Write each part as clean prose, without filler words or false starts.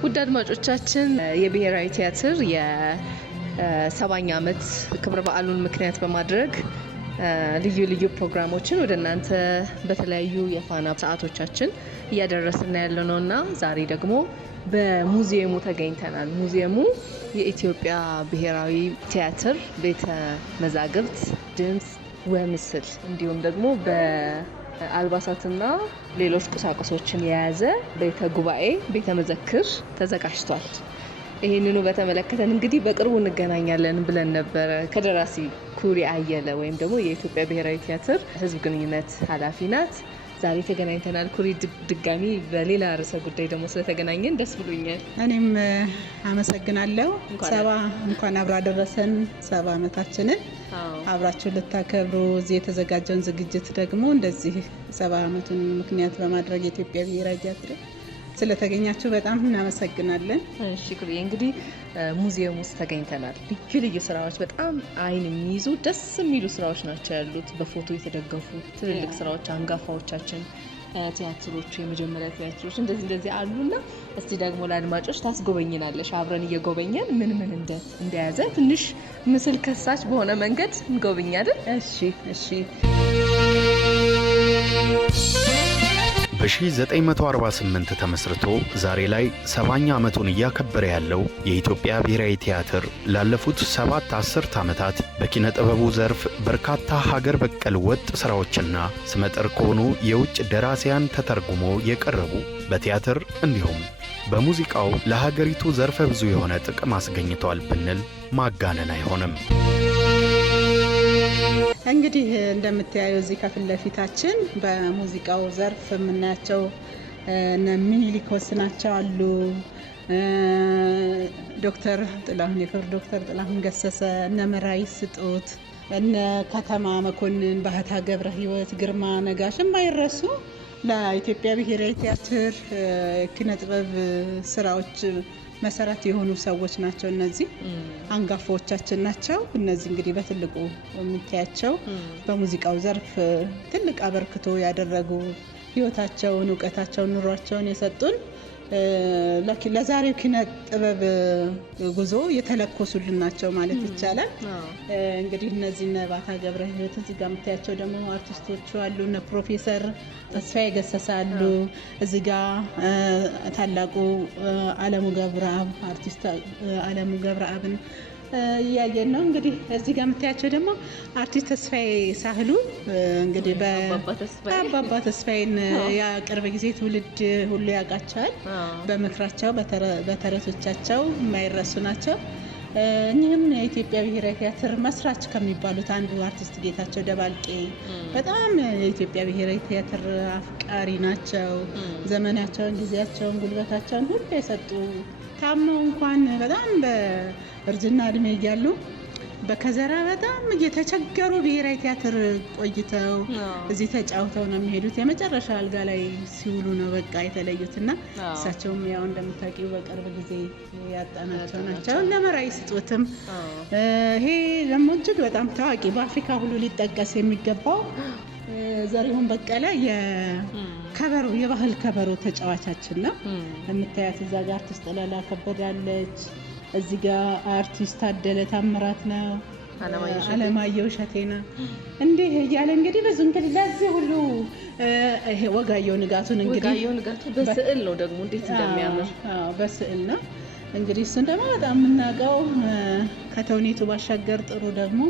ውድ አድማጮቻችን የብሔራዊ ቲያትር የ70ኛ ዓመት ክብረ በዓሉን ምክንያት በማድረግ ልዩ ልዩ ፕሮግራሞችን ወደ እናንተ በተለያዩ የፋና ሰዓቶቻችን እያደረስን ያለነውና ዛሬ ደግሞ በሙዚየሙ ተገኝተናል። ሙዚየሙ የኢትዮጵያ ብሔራዊ ቲያትር ቤተ መዛግብት ድምጽ ወምስል እንዲሁም ደግሞ በአልባሳትና ሌሎች ቁሳቁሶችን የያዘ ቤተ ጉባኤ ቤተ መዘክር ተዘጋጅቷል። ይህንኑ በተመለከተን እንግዲህ በቅርቡ እንገናኛለን ብለን ነበረ ከደራሲ ኩሪ አየለ ወይም ደግሞ የኢትዮጵያ ብሔራዊ ቲያትር ሕዝብ ግንኙነት ኃላፊ ናት። ዛሬ ተገናኝተናል። ኩሪ ድጋሚ በሌላ ርዕሰ ጉዳይ ደግሞ ስለተገናኘን ደስ ብሎኛል። እኔም አመሰግናለሁ። እንኳን አብራ ደረሰን 70 ዓመታችንን አብራችሁ ልታከብሩ እዚህ የተዘጋጀውን ዝግጅት ደግሞ እንደዚህ 70 ዓመቱን ምክንያት በማድረግ የኢትዮጵያ ብሔራዊ ቲያትር ስለተገኛችሁ በጣም እናመሰግናለን። እሺ ኩሪ፣ እንግዲህ ሙዚየም ውስጥ ተገኝተናል። ልዩ ልዩ ስራዎች፣ በጣም አይን የሚይዙ ደስ የሚሉ ስራዎች ናቸው ያሉት። በፎቶ የተደገፉ ትልልቅ ስራዎች፣ አንጋፋዎቻችን ቲያትሮች፣ የመጀመሪያ ቲያትሮች እንደዚህ አሉና እስቲ ደግሞ ለአድማጮች ታስጎበኝናለሽ። አብረን እየጎበኘን ምን እንደያዘ ትንሽ ምስል ከሳች በሆነ መንገድ እንጎበኛለን። እሺ። በ1948 ተመስርቶ ዛሬ ላይ 70ኛ ዓመቱን እያከበረ ያለው የኢትዮጵያ ብሔራዊ ቲያትር ላለፉት 7 አስርት ዓመታት በኪነ ጥበቡ ዘርፍ በርካታ ሀገር በቀል ወጥ ሥራዎችና ስመጥር ከሆኑ የውጭ ደራሲያን ተተርጉሞ የቀረቡ በቲያትር እንዲሁም በሙዚቃው ለሀገሪቱ ዘርፈ ብዙ የሆነ ጥቅም አስገኝቷል ብንል ማጋነን አይሆንም። እንግዲህ እንደምታዩ እዚህ ከፊት ለፊታችን በሙዚቃው ዘርፍ የምናያቸው እነ ሚኒሊክ ወስናቸው አሉ። ዶክተር ጥላሁን ገሰሰ፣ እነ መራዊ ስጦት፣ እነ ከተማ መኮንን፣ ባህታ ገብረ ሕይወት፣ ግርማ ነጋሽ የማይረሱ ለኢትዮጵያ ብሔራዊ ቲያትር ኪነ ጥበብ ስራዎች መሰረት የሆኑ ሰዎች ናቸው። እነዚህ አንጋፋዎቻችን ናቸው። እነዚህ እንግዲህ በትልቁ የምታያቸው በሙዚቃው ዘርፍ ትልቅ አበርክቶ ያደረጉ ህይወታቸውን፣ እውቀታቸውን፣ ኑሯቸውን የሰጡን ለዛሬው ኪነ ጥበብ ጉዞ የተለኮሱልን ናቸው ማለት ይቻላል። እንግዲህ እነዚህ ባህታ ገብረ ሕይወት እዚህ ጋር የምታያቸው ደግሞ አርቲስቶቹ አሉ። እነ ፕሮፌሰር ተስፋዬ ገሰሰ አሉ። እዚህ ጋር ታላቁ አለሙ ገብረአብን እያየን ነው። እንግዲህ እዚህ ጋር የምታያቸው ደግሞ አርቲስት ተስፋዬ ሳህሉ እንግዲህ በአባባ ተስፋዬን የቅርብ ጊዜ ትውልድ ሁሉ ያውቃቸዋል። በምክራቸው በተረቶቻቸው የማይረሱ ናቸው። እኚህም የኢትዮጵያ ብሔራዊ ቲያትር መስራች ከሚባሉት አንዱ አርቲስት ጌታቸው ደባልቄ በጣም የኢትዮጵያ ብሔራዊ ቲያትር አፍቃሪ ናቸው። ዘመናቸውን፣ ጊዜያቸውን፣ ጉልበታቸውን ሁሉ የሰጡ ታመው እንኳን በጣም በእርጅና እድሜ እያሉ በከዘራ በጣም እየተቸገሩ ብሔራዊ ቲያትር ቆይተው እዚህ ተጫውተው ነው የሚሄዱት። የመጨረሻ አልጋ ላይ ሲውሉ ነው በቃ የተለዩትና እሳቸውም ያው እንደምታውቂው በቅርብ ጊዜ ያጣናቸው ናቸው። እነ መራዊ ስጦትም ይሄ ደግሞ እጅግ በጣም ታዋቂ በአፍሪካ ሁሉ ሊጠቀስ የሚገባው ዘሪሁን በቀለ የባህል ከበሮ ተጫዋቻችን ነው። የምታያት እዛ ጋር አርቲስት ጠላላ ከበዳለች። እዚህ ጋር አርቲስት ታደለ ታምራት ነው። አለማየሁ እሸቴ ነው። እንዲህ እያለ እንግዲህ ብዙ እንግዲህ ለዚህ ሁሉ ወጋየሁ ንጋቱን በስዕል ነው ደግሞ እንዴት እንደሚያምር በስዕል ነው። እንግዲህ እሱን ደግሞ በጣም የምናውቀው ከተውኔቱ ባሻገር ጥሩ ደግሞ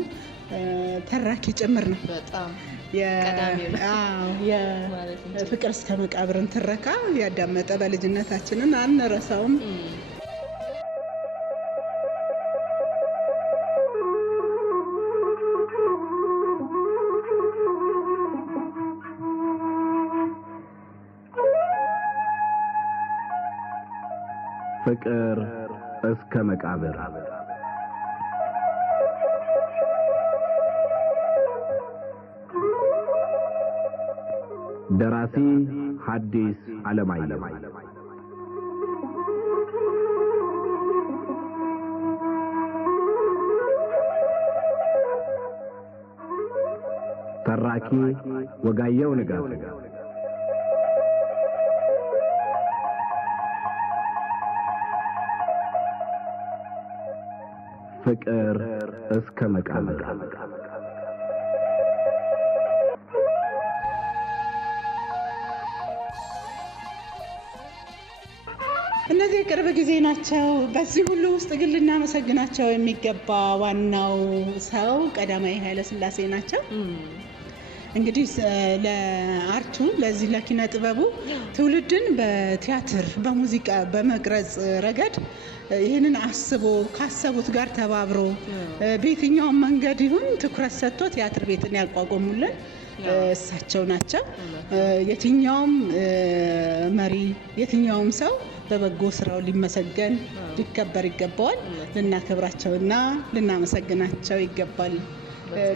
ተራኪ ጭምር ነው። በጣም ፍቅር እስከ መቃብርን ትረካ ያዳመጠ በልጅነታችንን አንረሳውም። ፍቅር እስከ መቃብር ደራሲ ሐዲስ ዓለማየሁ ተራኪ ወጋየሁ ንጋቱ ፍቅር እስከ መቃብር። እነዚህ ቅርብ ጊዜ ናቸው። በዚህ ሁሉ ውስጥ ግን ልናመሰግናቸው የሚገባ ዋናው ሰው ቀዳማዊ ኃይለ ሥላሴ ናቸው። እንግዲህ ለአርቱ ለዚህ ለኪነ ጥበቡ ትውልድን በቲያትር በሙዚቃ በመቅረጽ ረገድ ይህንን አስቦ ካሰቡት ጋር ተባብሮ በየትኛውም መንገድ ይሁን ትኩረት ሰጥቶ ቲያትር ቤትን ያቋቋሙልን እሳቸው ናቸው። የትኛውም መሪ የትኛውም ሰው በበጎ ስራው ሊመሰገን ሊከበር ይገባዋል። ልናከብራቸውና ልናመሰግናቸው ይገባል።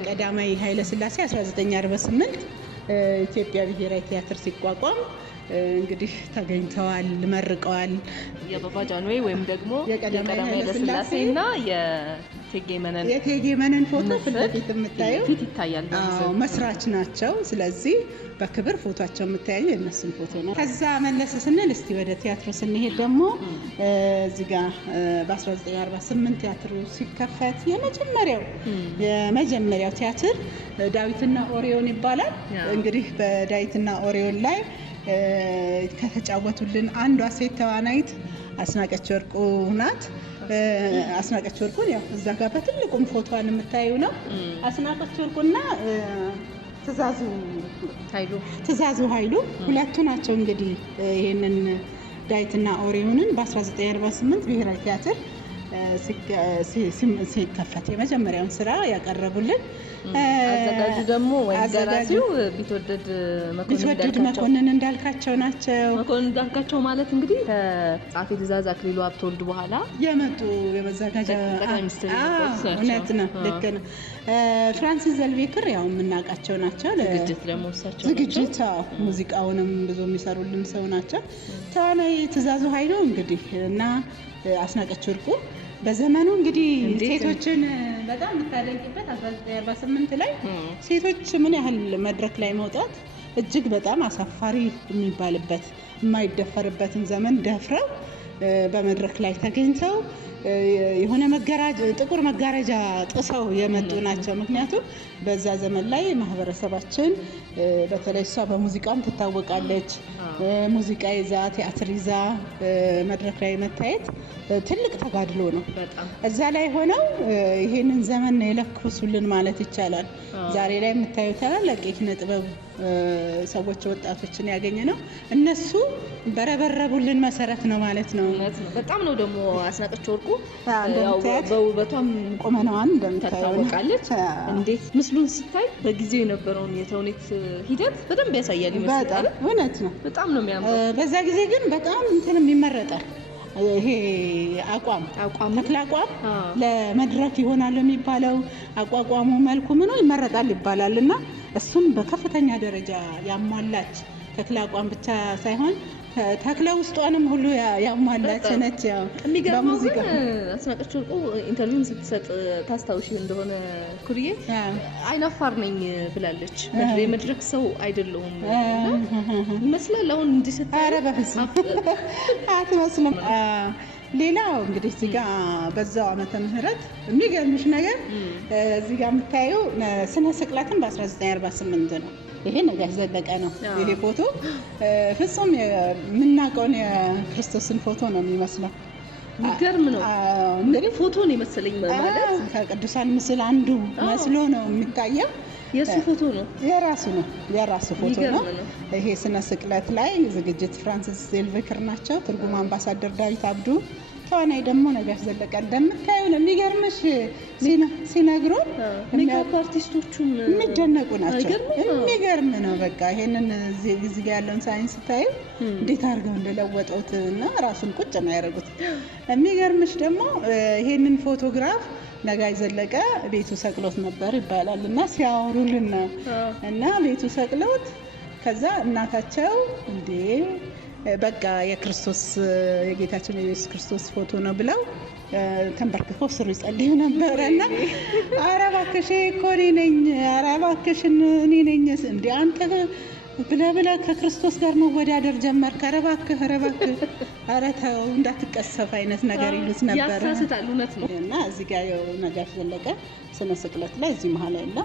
ቀዳማዊ ኃይለ ሥላሴ 1948 ኢትዮጵያ ብሔራዊ ቲያትር ሲቋቋም እንግዲህ ተገኝተዋል፣ መርቀዋል። የአበባ ጃንሆይ ወይም ደግሞ የቀዳማዊ ኃይለ ሥላሴና የእቴጌ መነን ፎቶ ፊት ለፊት የምታየው ፊት ይታያል። መስራች ናቸው። ስለዚህ በክብር ፎቶቸው የምታየው የእነሱን ፎቶ ነው። ከዛ መለስ ስንል እስቲ ወደ ቲያትሩ ስንሄድ ደግሞ እዚህ ጋር በ1948 ቲያትሩ ሲከፈት የመጀመሪያው ቲያትር ዳዊትና ኦሪዮን ይባላል። እንግዲህ በዳዊትና ኦሪዮን ላይ ከተጫወቱልን አንዷ ሴት ተዋናይት አስናቀች ወርቁ ናት። አስናቀች ወርቁን ያው እዛ ጋር በትልቁም ፎቶዋን የምታዩ ነው። አስናቀች ወርቁና ትእዛዙ ኃይሉ ሁለቱ ናቸው። እንግዲህ ይሄንን ዳዊትና ኦሪዮንን በ1948 ብሔራዊ ቲያትር ሲከፈት የመጀመሪያውን ስራ ያቀረቡልን። አዘጋጁ ደግሞ ደራሲው ቢትወደድ መኮንን እንዳልካቸው ናቸው። መኮንን እንዳልካቸው ማለት እንግዲህ ከጸሐፌ ትእዛዝ አክሊሉ ሀብተወልድ በኋላ የመጡ የመዘጋጃ እውነት ነው፣ ልክ ነው። ፍራንሲስ ዘልቤክር ያው የምናውቃቸው ናቸው። ዝግጅት ሙዚቃውንም ብዙ የሚሰሩልን ሰው ናቸው። ተዋናይ ትእዛዙ ኃይሉ እንግዲህ እና አስናቀች ወርቁ በዘመኑ እንግዲህ ሴቶችን በጣም የምታደንቂበት 1948 ላይ ሴቶች ምን ያህል መድረክ ላይ መውጣት እጅግ በጣም አሳፋሪ የሚባልበት የማይደፈርበትን ዘመን ደፍረው በመድረክ ላይ ተገኝተው የሆነ ጥቁር መጋረጃ ጥሰው የመጡ ናቸው። ምክንያቱም በዛ ዘመን ላይ ማህበረሰባችን በተለይ እሷ በሙዚቃም ትታወቃለች። ሙዚቃ ይዛ ቲያትር ይዛ መድረክ ላይ መታየት ትልቅ ተጋድሎ ነው። እዛ ላይ ሆነው ይሄንን ዘመን የለኮሱልን ማለት ይቻላል። ዛሬ ላይ የምታዩ ታላላቅ የኪነ ጥበብ ሰዎች ወጣቶችን ያገኘ ነው። እነሱ በረበረቡልን መሰረት ነው ማለት ነው። በጣም ነው ደግሞ አስናቀች ወርቁ በውበቷም ቁመናዋን ትታወቃለች። እንዴት ምስሉን ሲታይ በጊዜው የነበረውን የተውኔት ሂደት በደንብ ያሳያል ይመስላል። እውነት ነው። በጣም ነው የሚያምረው። በዛ ጊዜ ግን በጣም እንትንም ይመረጣል። ይሄ ተክለ አቋም ለመድረክ ይሆናል የሚባለው አቋቋሙ መልኩ ምኑ ይመረጣል ይባላል እና እሱን በከፍተኛ ደረጃ ያሟላች ተክለ አቋም ብቻ ሳይሆን ተክለ ውስጧንም ሁሉ ያሟላች ነች። የሚገርመው ግን አስናቀች ወርቁ ኢንተርቪውን ስትሰጥ ታስታውሺ እንደሆነ ኩርዬ አይናፋር ነኝ ብላለች። የመድረክ ሰው አይደለሁም ይመስላል። አሁን እንዲስታይ አትመስልም። ሌላው እንግዲህ እዚህ ጋር በዛው ዓመተ ምህረት የሚገርምሽ ነገር እዚህ ጋር የምታየው ስነ ስቅለትን በ1948 ነው። ይሄ ነጋሽ ዘለቀ ነው። ይሄ ፎቶ ፍጹም የምናውቀውን የክርስቶስን ፎቶ ነው የሚመስለው። የሚገርም ነው። እንግዲህ ፎቶ ነው የመሰለኝ ማለት ከቅዱሳን ምስል አንዱ መስሎ ነው የሚታየው። የሱ ፎቶ ነው፣ የራሱ ፎቶ ነው። ይሄ ስነ ስቅለት ላይ ዝግጅት ፍራንሲስ ዘልቤክር ናቸው። ትርጉም አምባሳደር ዳዊት አብዱ፣ ተዋናይ ደግሞ ነጋሽ ዘለቀ እንደምታየው ነው። የሚገርምሽ ሲነግሩን ሜካፕ አርቲስቶቹም የሚደነቁ ናቸው። የሚገርም ነው። በቃ ይሄንን እዚህ ጋር ያለውን ሳይንስ ስታዩ እንዴት አድርገው እንደለወጡት እና ራሱን ቁጭ ነው ያደረጉት። የሚገርምሽ ደግሞ ይሄንን ፎቶግራፍ ነጋሽ ዘለቀ ቤቱ ሰቅሎት ነበር ይባላል እና ሲያወሩልን ነው እና ቤቱ ሰቅሎት ከዛ እናታቸው እንዴ በቃ የክርስቶስ የጌታችን የኢየሱስ ክርስቶስ ፎቶ ነው ብለው ተንበርክከው ስሩ ይጸልዩ ነበርና ኧረ እባክሽ እኮ እኔ ነኝ፣ ኧረ እባክሽን እኔ ነኝ እንዴ አንተ ብላ ከክርስቶስ ጋር መወዳደር ጀመር። ከረባክህ ኧረ ተው እንዳትቀሰፍ አይነት ነገር ይሉት ነበር። ያሳስታል። እውነት ነው። እና እዚህ ጋር ያው ነጋሽ ዘለቀ ስነ ስቅለት ላይ እዚህ መሀል ያለ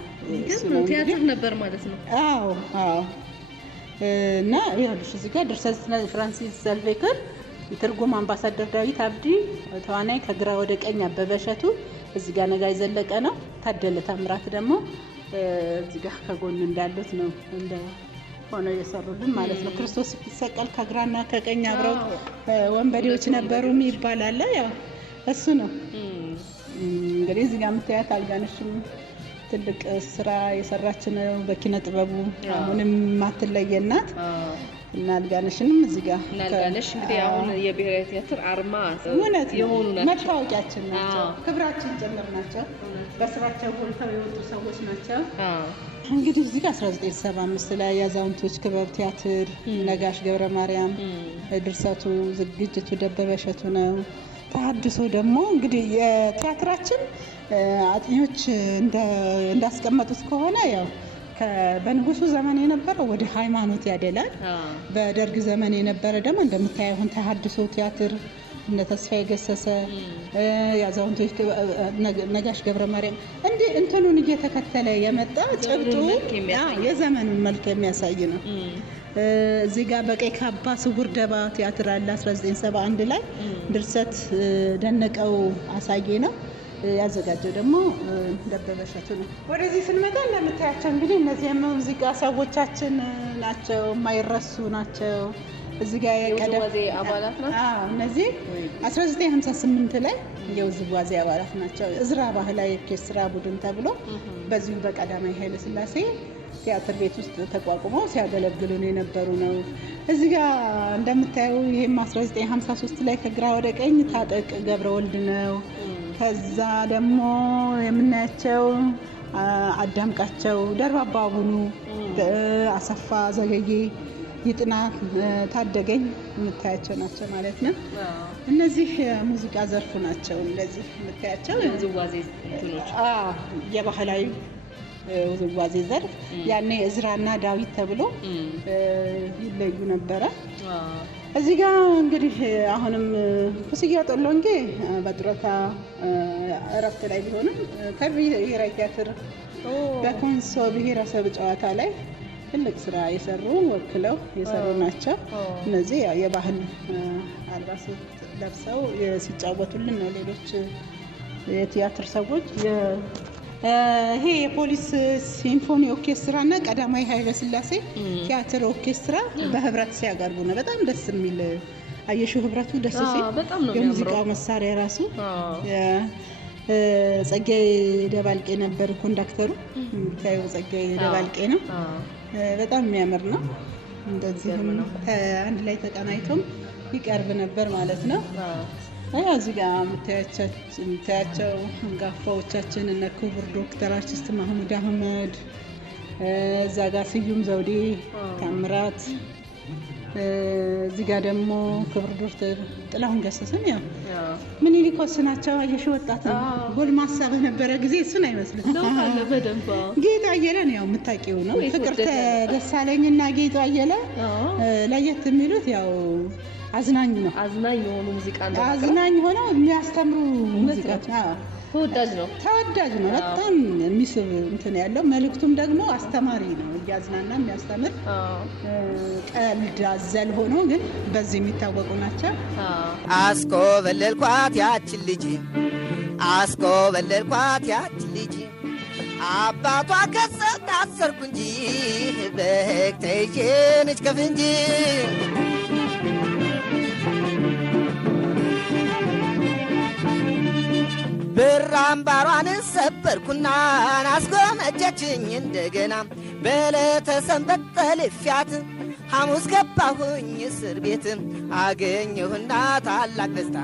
ቲያትር ነበር ማለት ነው። አዎ እና ይኸውልሽ እዚህ ጋር ድርሰት ፍራንሲስ ዘልቬከር፣ ትርጉም አምባሳደር ዳዊት አብዲ፣ ተዋናይ ከግራ ወደ ቀኝ አበበ እሸቱ፣ እዚህ ጋር ነጋሽ ዘለቀ ነው። ታደለ ታምራት ደግሞ እዚህ ጋር ከጎን እንዳሉት ነው እንደ ሆነ የሰሩልን ማለት ነው። ክርስቶስ ሲሰቀል ከግራና ከቀኝ አብረው ወንበዴዎች ነበሩ ይባላል። ያው እሱ ነው እንግዲህ እዚህ ጋር የምታያት አልጋነሽም ትልቅ ስራ የሰራች ነው በኪነ ጥበቡ አሁንም ማትለየናት እና አልጋነሽንም እዚህ ጋር አልጋነሽ እንግዲህ አሁን የብሔራዊ ቲያትር አርማ የሆኑ ናቸው፣ መታወቂያችን ናቸው፣ ክብራችን ጭምር ናቸው። በስራቸው ጎልተው የወጡ ሰዎች ናቸው። እንግዲህ እዚህ ጋር 1975 ላይ የአዛውንቶች ክበብ ቲያትር ነጋሽ ገብረ ማርያም፣ ድርሰቱ ዝግጅቱ ደበበ እሸቱ ነው። ተሐድሶ ደግሞ እንግዲህ የቲያትራችን አጥኚዎች እንዳስቀመጡት ከሆነ ያው በንጉሱ ዘመን የነበረው ወደ ሃይማኖት ያደላል። በደርግ ዘመን የነበረ ደግሞ እንደምታየው አሁን ተሐድሶ ቲያትር እነ ተስፋዬ ገሰሰ የአዛውንቶች ነጋሽ ገብረ ማርያም እንዲህ እንትኑን እየተከተለ የመጣ ጭብጡ የዘመኑን መልክ የሚያሳይ ነው። እዚህ ጋር በቀይ ካባ ስውር ደባ ቲያትር አለ 1971 ላይ ድርሰት ደነቀው አሳዬ ነው። ያዘጋጀው ደግሞ ደበበ እሸቱ ነው። ወደዚህ ስንመጣ እንደምታያቸው እንግዲህ እነዚህ የሙዚቃ ሰዎቻችን ናቸው፣ የማይረሱ ናቸው። እዚህ ጋር የውዝዋዜ አባላት ናቸው። እነዚህ 1958 ላይ የውዝዋዜ አባላት ናቸው። እዝራ ባህላዊ ኦርኬስትራ ቡድን ተብሎ በዚሁ በቀዳማዊ ኃይለ ሥላሴ ቲያትር ቤት ውስጥ ተቋቁመው ሲያገለግሉን የነበሩ ነው። እዚህ ጋር እንደምታዩ ይሄም 1953 ላይ ከግራ ወደ ቀኝ ታጠቅ ገብረ ወልድ ነው። ከዛ ደግሞ የምናያቸው አዳምቃቸው፣ ደርባባ ቡኑ፣ አሰፋ ዘገዬ፣ ይጥና ታደገኝ የምታያቸው ናቸው ማለት ነው። እነዚህ ሙዚቃ ዘርፉ ናቸው። እንደዚህ የምታያቸው ውዝዋዜ እንትኖች የባህላዊ ውዝዋዜ ዘርፍ ያኔ እዝራና ዳዊት ተብሎ ይለዩ ነበረ። እዚህ ጋር እንግዲህ አሁንም ኩስያ ጦሎንጌ በጡረታ እረፍት ላይ ቢሆንም ከብሔራዊ ቲያትር በኮንሶ ብሔረሰብ ጨዋታ ላይ ትልቅ ስራ የሰሩ ወክለው የሰሩ ናቸው። እነዚህ የባህል አልባሳት ለብሰው ሲጫወቱልን ነው ሌሎች የቲያትር ሰዎች። ይሄ የፖሊስ ሲምፎኒ ኦርኬስትራ እና ቀዳማዊ ኃይለ ሥላሴ ቲያትር ኦርኬስትራ በህብረት ሲያቀርቡ ነው። በጣም ደስ የሚል አየሽው፣ ህብረቱ ደስ ሲል የሙዚቃው መሳሪያ ራሱ ጸጋዬ ደባልቄ ነበር ኮንዳክተሩ። ታየው ጸጋዬ ደባልቄ ነው። በጣም የሚያምር ነው። እንደዚህም አንድ ላይ ተቀናይቶም ይቀርብ ነበር ማለት ነው። እዚህ ጋር የምታያቸው አንጋፋዎቻችን እነ ክቡር ዶክተር አርቲስት ማህሙድ አህመድ፣ እዛ ጋር ስዩም ዘውዴ ታምራት፣ እዚህ ጋር ደግሞ ክቡር ዶክተር ጥላሁን ገሰሰን ያው ምኒልክ ናቸው። አየሽ ወጣት ነው፣ ጎልማሳ በነበረ ጊዜ እሱን አይመስልም። ጌጡ አየለን ያው የምታውቂው ነው። ፍቅርተ ደሳለኝና ጌጡ አየለ ለየት የሚሉት ያው አዝናኝ ነው። አዝናኝ የሆኑ ሙዚቃ ነው። አዝናኝ ሆነው የሚያስተምሩ ሙዚቃ ተወዳጅ ነው። በጣም የሚስብ እንትን ያለው መልእክቱም ደግሞ አስተማሪ ነው። እያዝናና የሚያስተምር ቀልድ አዘል ሆኖ ግን በዚህ የሚታወቁ ናቸው። አስኮበለልኳት ያችን ልጅ አስኮበለልኳት ያችን ልጅ አባቷ ከሰው ታሰርኩ እንጂ በሕግ ተይዤ ነች ከፍንጂ ብር አምባሯን ሰበርኩና አስጎመጀችኝ እንደገና በዕለተ ሰንበት ጠልፊያት ሐሙስ ገባሁኝ እስር ቤት አገኘሁና ታላቅ ደስታ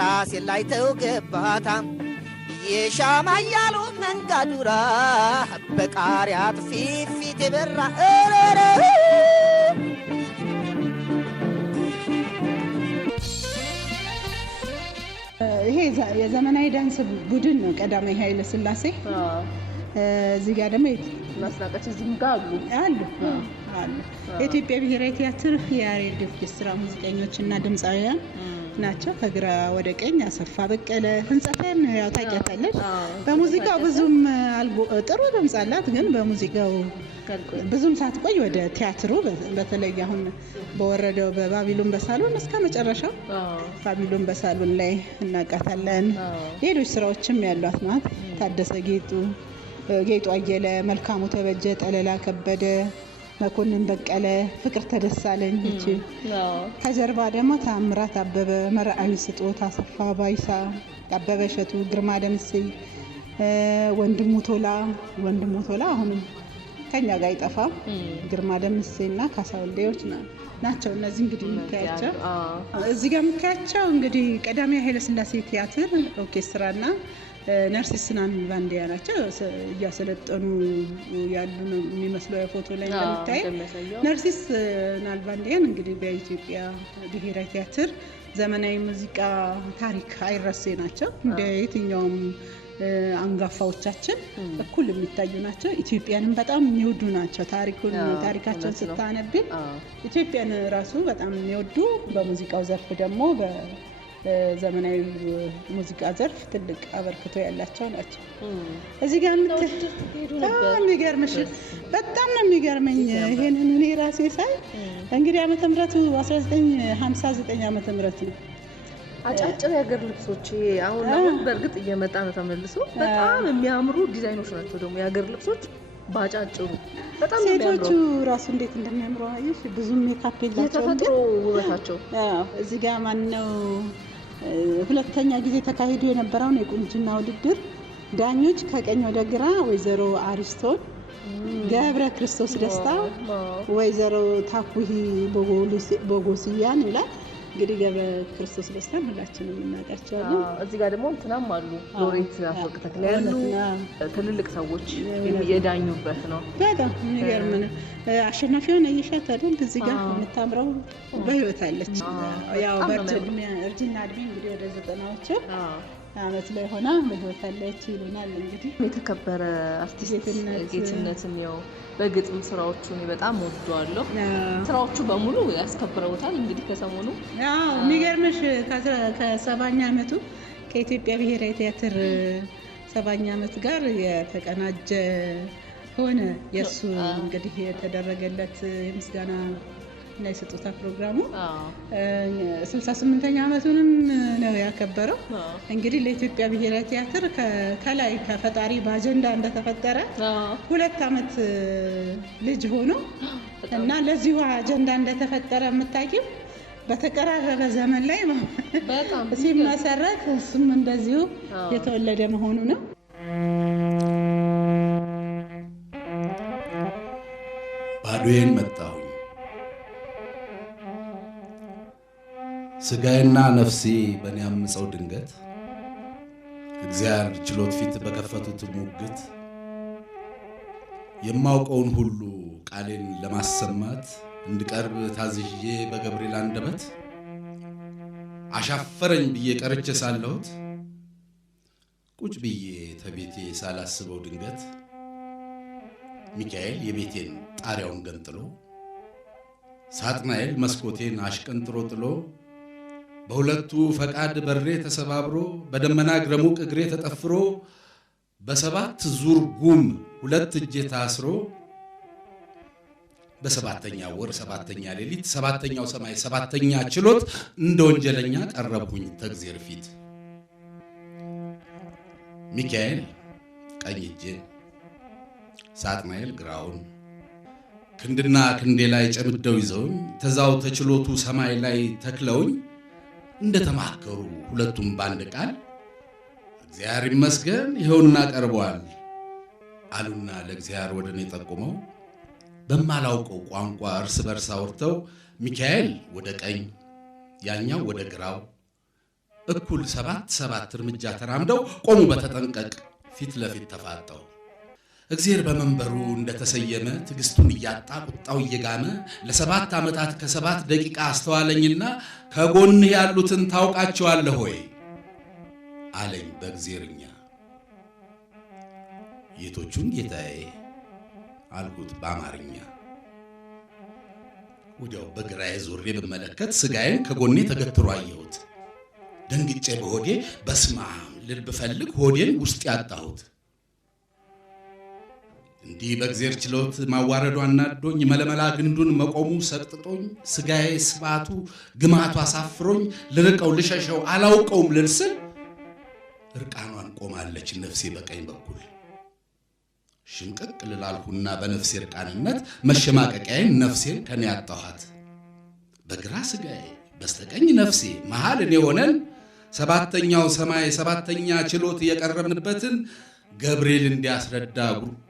ራሴን ላይ ተውገባታ የሻማ እያሉ መንጋዱራ በቃሪያ ጥፊት የበራ ይሄ የዘመናዊ ዳንስ ቡድን ነው ቀዳማዊ ኃይለ ሥላሴ። እዚህ ጋር ደግሞ እናስናቀች እዚህም ጋር አሉ። የኢትዮጵያ ብሔራዊ ቲያትር የያሬድ ኦርኬስትራ ሙዚቀኞችና ድምፃውያን ናቸው። ከግራ ወደ ቀኝ አሰፋ በቀለ ህንጻታን ያው ታውቂያታለሽ። በሙዚቃው ብዙም ጥሩ ድምጽ አላት፣ ግን በሙዚቃው ብዙም ሳትቆይ ወደ ቲያትሩ በተለይ አሁን በወረደው በባቢሎን በሳሎን እስከ መጨረሻው ባቢሎን በሳሎን ላይ እናውቃታለን። ሌሎች ስራዎችም ያሏት ናት። ታደሰ ጌጡ አየለ፣ መልካሙ ተበጀ፣ ጠለላ ከበደ፣ መኮንን በቀለ፣ ፍቅር ተደሳለኝ እቺ ከጀርባ ደግሞ ታምራት አበበ፣ መርአዊ ስጦታ፣ አሰፋ ባይሳ፣ አበበ ሸቱ፣ ግርማ ደምሴ፣ ወንድሙ ቶላ አሁንም ከኛ ጋር አይጠፋም። ግርማ ደምሴና ካሳወልዴዎች ናቸው። እነዚህ እንግዲህ የምታያቸው እዚህ ጋር የምታያቸው እንግዲህ ቀዳማዊ ኃይለ ሥላሴ ቲያትር ኦርኬስትራና ነርሲስ ናን ባንዲያ ናቸው። እያሰለጠኑ ያሉ ነው የሚመስለው የፎቶ ላይ እንደምታየው። ነርሲስ ናን ባንዲያን እንግዲህ በኢትዮጵያ ብሔራዊ ቲያትር ዘመናዊ ሙዚቃ ታሪክ አይረሴ ናቸው። እንደ የትኛውም አንጋፋዎቻችን እኩል የሚታዩ ናቸው። ኢትዮጵያንም በጣም የሚወዱ ናቸው። ታሪካቸውን ስታነብ ኢትዮጵያን ራሱ በጣም የሚወዱ፣ በሙዚቃው ዘርፍ ደግሞ በዘመናዊ ሙዚቃ ዘርፍ ትልቅ አበርክቶ ያላቸው ናቸው። እዚህ ጋር የሚገርምሽ በጣም ነው የሚገርመኝ። ይሄንን እኔ ራሴ ሳይ እንግዲህ ዓመተ ምህረቱ 1959 ዓመተ ምህረት ነው። አጫጭር የሀገር ልብሶች አሁን በእርግጥ እየመጣ ነው ተመልሶ። በጣም የሚያምሩ ዲዛይኖች ናቸው ደግሞ የሀገር ልብሶች ባጫጭሩ በጣም ሴቶቹ ራሱ እንዴት እንደሚያምሩ አየሽ። ብዙም ሜካፕ የላቸውም፣ የተፈጥሮ ውበታቸው። እዚህ ጋር ማነው ሁለተኛ ጊዜ ተካሂዶ የነበረውን የቁንጅና ውድድር ዳኞች ከቀኝ ወደ ግራ ወይዘሮ አሪስቶን ገብረ ክርስቶስ ደስታ፣ ወይዘሮ ታኩሂ ቦጎሲያን ይላል። እንግዲህ ገብረ ክርስቶስ ደስታን ሁላችንም እናውቃቸዋለን። እዚህ ጋር ደግሞ እንትናም አሉ ሎሬት አፈወርቅ ተክሌ ያሉ ትልልቅ ሰዎች የዳኙበት ነው። በጣም የሚገርም ነው። አሸናፊውን አየሻት አይደል? እዚህ ጋር የምታምረው በህይወት አለች። ያው እርጅና እድሜ እንግዲህ ወደ 90ዎቹ አመት ላይ ሆና በህይወት አለች ይሉናል። እንግዲህ የተከበረ አርቲስት ጌትነትን ያው በግጥም ስራዎቹን በጣም ወደዋለሁ። ስራዎቹ በሙሉ ያስከብረውታል። እንግዲህ ከሰሞኑ የሚገርምሽ ከ70ኛ ዓመቱ ከኢትዮጵያ ብሔራዊ ቲያትር 70ኛ ዓመት ጋር የተቀናጀ ሆነ። የእሱ እንግዲህ የተደረገለት የምስጋና እና የስጦታ ፕሮግራሙ 68ኛ ዓመቱንም ነው ያከበረው። እንግዲህ ለኢትዮጵያ ብሔራዊ ቲያትር ከላይ ከፈጣሪ በአጀንዳ እንደተፈጠረ 2 ዓመት ልጅ ሆኖ እና ለዚሁ አጀንዳ እንደተፈጠረ የምታውቂው በተቀራረበ ዘመን ላይ ሲመሰረት እሱም እንደዚሁ የተወለደ መሆኑ ነው። ባዶዬን መጣሁ ስጋዬና ነፍሴ በእኔ አምፀው ድንገት እግዚአብሔር ችሎት ፊት በከፈቱት ሙግት የማውቀውን ሁሉ ቃሌን ለማሰማት እንድቀርብ ታዝዤ በገብርኤል አንደበት አሻፈረኝ ብዬ ቀርቼ ሳለሁት ቁጭ ብዬ ተቤቴ ሳላስበው ድንገት ሚካኤል የቤቴን ጣሪያውን ገንጥሎ ሳጥናኤል መስኮቴን አሽቀንጥሮ ጥሎ በሁለቱ ፈቃድ በሬ ተሰባብሮ በደመና ግረሙቅ እግሬ ተጠፍሮ በ7 ዙር ጉም 2 እጄ ታስሮ በ7ኛው ወር 7ኛ ሌሊት 7ኛው ሰማይ 7ኛ ችሎት እንደ ወንጀለኛ ቀረብኩኝ ተግዜር ፊት። ሚካኤል ቀኝ እጄን ሳጥናኤል ግራውን ክንድና ክንዴ ላይ ጨምደው ይዘውኝ ተዛው ተችሎቱ ሰማይ ላይ ተክለውኝ እንደተማከሩ ሁለቱም ባንድ ቃል እግዚአብሔር ይመስገን ይኸውና ቀርቧል አሉና ለእግዚአብሔር ወደኔ ጠቁመው በማላውቀው ቋንቋ እርስ በርስ አውርተው ሚካኤል ወደ ቀኝ ያኛው ወደ ግራው እኩል 7 እርምጃ ተራምደው ቆሙ በተጠንቀቅ ፊት ለፊት ተፋጠው። እግዚአብሔር በመንበሩ እንደተሰየመ ትግስቱን እያጣ ቁጣው እየጋመ ለ7 ዓመታት ከ7 ደቂቃ አስተዋለኝና ከጎንህ ያሉትን ታውቃቸዋለህ ሆይ አለኝ በእግዚአብሔርኛ። የቶቹን ጌታዬ አልኩት በአማርኛ። ወዲያው በግራዬ ዞሬ ብመለከት ስጋዬን ከጎኔ ተገትሮ አየሁት። ደንግጬ በሆዴ በስመ አብ ልል ብፈልግ ሆዴን ውስጥ ያጣሁት። እንዲህ በእግዚአብሔር ችሎት ማዋረዱ አናዶኝ፣ መለመላ ግንዱን መቆሙ ሰጥጦኝ፣ ስጋዬ ስባቱ ግማቱ አሳፍሮኝ ልርቀው ልሸሸው አላውቀውም ልል ስል እርቃኗን ቆማለች ነፍሴ በቀኝ በኩል። ሽምቅቅ ልላልሁና በነፍሴ እርቃንነት መሸማቀቂያዬን ነፍሴን ከኔ ያጣኋት። በግራ ስጋዬ በስተቀኝ ነፍሴ መሃል እኔ ሆነን ሰባተኛው ሰማይ ሰባተኛ ችሎት የቀረብንበትን ገብርኤል እንዲያስረዳ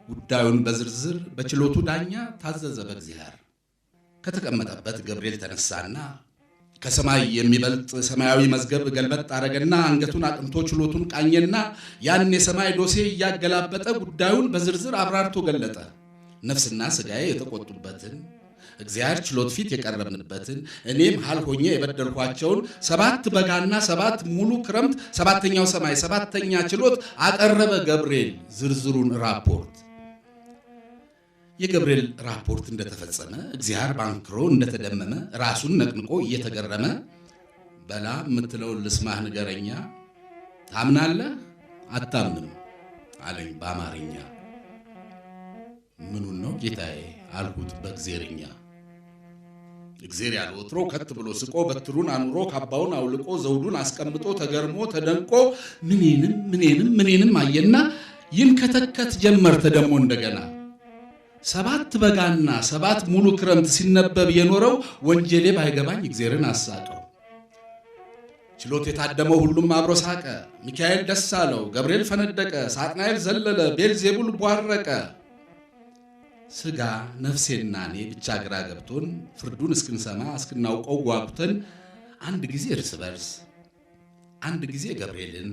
ጉዳዩን በዝርዝር በችሎቱ ዳኛ ታዘዘ በእግዚአብሔር። ከተቀመጠበት ገብርኤል ተነሳና ከሰማይ የሚበልጥ ሰማያዊ መዝገብ ገልበጥ አረገና አንገቱን አቅንቶ ችሎቱን ቃኘና ያን የሰማይ ዶሴ እያገላበጠ ጉዳዩን በዝርዝር አብራርቶ ገለጠ። ነፍስና ስጋዬ የተቆጡበትን እግዚአብሔር ችሎት ፊት የቀረብንበትን እኔም ሃል ሆኜ የበደልኳቸውን 7 በጋና 7 ሙሉ ክረምት ሰባተኛው ሰማይ ሰባተኛ ችሎት አቀረበ ገብርኤል ዝርዝሩን ራፖርት። የገብርኤል ራፖርት እንደተፈጸመ እግዚአብሔር ባንክሮ እንደተደመመ ራሱን ነቅንቆ እየተገረመ በላ የምትለውን ልስማህ ንገረኛ፣ ታምናለህ አታምንም አለኝ በአማርኛ። ምኑን ነው ጌታዬ አልኩት በእግዚአብሔርኛ። እግዚአብሔር ያለ ወትሮ ከት ብሎ ስቆ በትሩን አኑሮ ካባውን አውልቆ ዘውዱን አስቀምጦ ተገርሞ ተደንቆ ምኔንም አየና ይንከተከት ጀመር ተደሞ እንደገና። 7 በጋና 7 ሙሉ ክረምት ሲነበብ የኖረው ወንጀሌ ባይገባኝ እግዚአብሔርን አሳቀው። ችሎት የታደመው ሁሉም አብሮ ሳቀ። ሚካኤል ደስ አለው፣ ገብርኤል ፈነደቀ፣ ሳጥናኤል ዘለለ፣ ቤልዜቡል ቧረቀ። ስጋ ነፍሴና እኔ ብቻ ግራ ገብቶን ፍርዱን እስክንሰማ እስክናውቀው ጓጉተን አንድ ጊዜ እርስ በርስ አንድ ጊዜ ገብርኤልን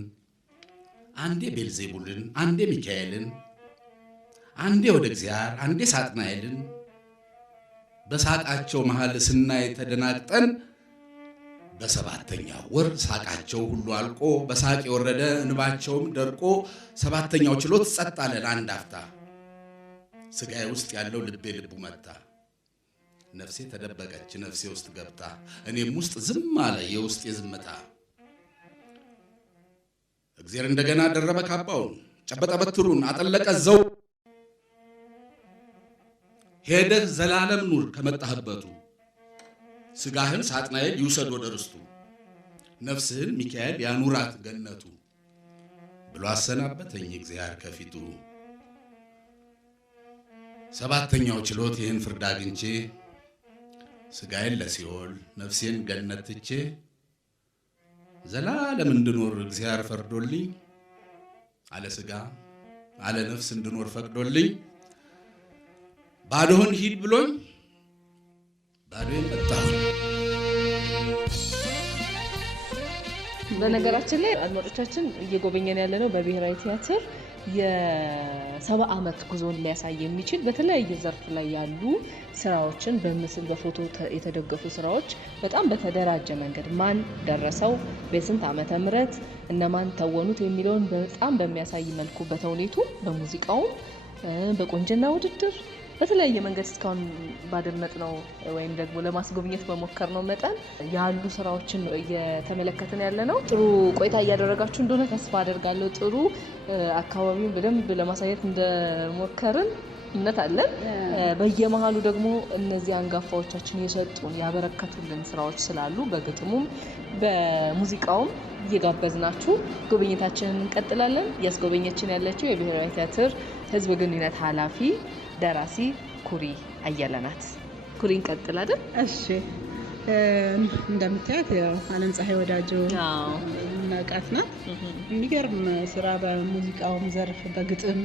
አንዴ ቤልዜቡልን አንዴ ሚካኤልን አንዴ ወደ እግዚአብሔር አንዴ ሳጥናኤልን በሳቃቸው መሃል ስናይ ተደናግጠን በሰባተኛው ወር ሳቃቸው ሁሉ አልቆ በሳቅ የወረደ እንባቸውም ደርቆ ሰባተኛው ችሎት ጸጥ አለ አንድ አፍታ። ስጋዬ ውስጥ ያለው ልቤ ልቡ መታ። ነፍሴ ተደበቀች ነፍሴ ውስጥ ገብታ፣ እኔም ውስጥ ዝም አለ የውስጥ የዝምታ። እግዚአብሔር እንደገና ደረበ ካባውን፣ ጨበጠ በትሩን፣ አጠለቀ ዘው ሄደህ ዘላለም ኑር ከመጣህበቱ፣ ስጋህን ሳጥናኤል ይውሰድ ወደ ርስቱ፣ ነፍስህን ሚካኤል ያኑራት ገነቱ ብሎ አሰናበተኝ እግዚአብሔር ከፊቱ። ሰባተኛው ችሎት ይህን ፍርድ አግኝቼ ስጋዬን ለሲኦል ነፍሴን ገነት ትቼ ዘላለም እንድኖር እግዚአብሔር ፈርዶልኝ አለ ስጋ አለ ነፍስ እንድኖር ፈቅዶልኝ ባዶህን ሂድ ብሎኝ ባዶዬን መጣሁ። በነገራችን ላይ አድማጮቻችን እየጎበኘን ያለነው በብሔራዊ ቲያትር የ70 ዓመት ጉዞን ሊያሳይ የሚችል በተለያየ ዘርፍ ላይ ያሉ ስራዎችን በምስል በፎቶ የተደገፉ ስራዎች በጣም በተደራጀ መንገድ ማን ደረሰው፣ በስንት ዓመተ ምህረት እነማን ተወኑት የሚለውን በጣም በሚያሳይ መልኩ በተውኔቱ በሙዚቃውም በቆንጅና ውድድር በተለያየ መንገድ እስካሁን ባደመጥነው ወይም ደግሞ ለማስጎብኘት በሞከርነው መጠን ያሉ ስራዎችን እየተመለከትን ያለ ነው። ጥሩ ቆይታ እያደረጋችሁ እንደሆነ ተስፋ አደርጋለሁ። ጥሩ አካባቢውን በደንብ ለማሳየት እንደሞከርን እምነት አለን። በየመሃሉ ደግሞ እነዚህ አንጋፋዎቻችን የሰጡን ያበረከቱልን ስራዎች ስላሉ በግጥሙም በሙዚቃውም እየጋበዝናችሁ ጉብኝታችንን እንቀጥላለን። ያስጎበኘችን ያለችው የብሔራዊ ቲያትር ህዝብ ግንኙነት ኃላፊ ደራሲ ኩሪ አየለ ናት። ኩሪ እንቀጥል አይደል? እሺ። እንደምታያት ያው ዓለም ፀሐይ ወዳጆ እናቃት ናት። የሚገርም ስራ በሙዚቃውም ዘርፍ በግጥም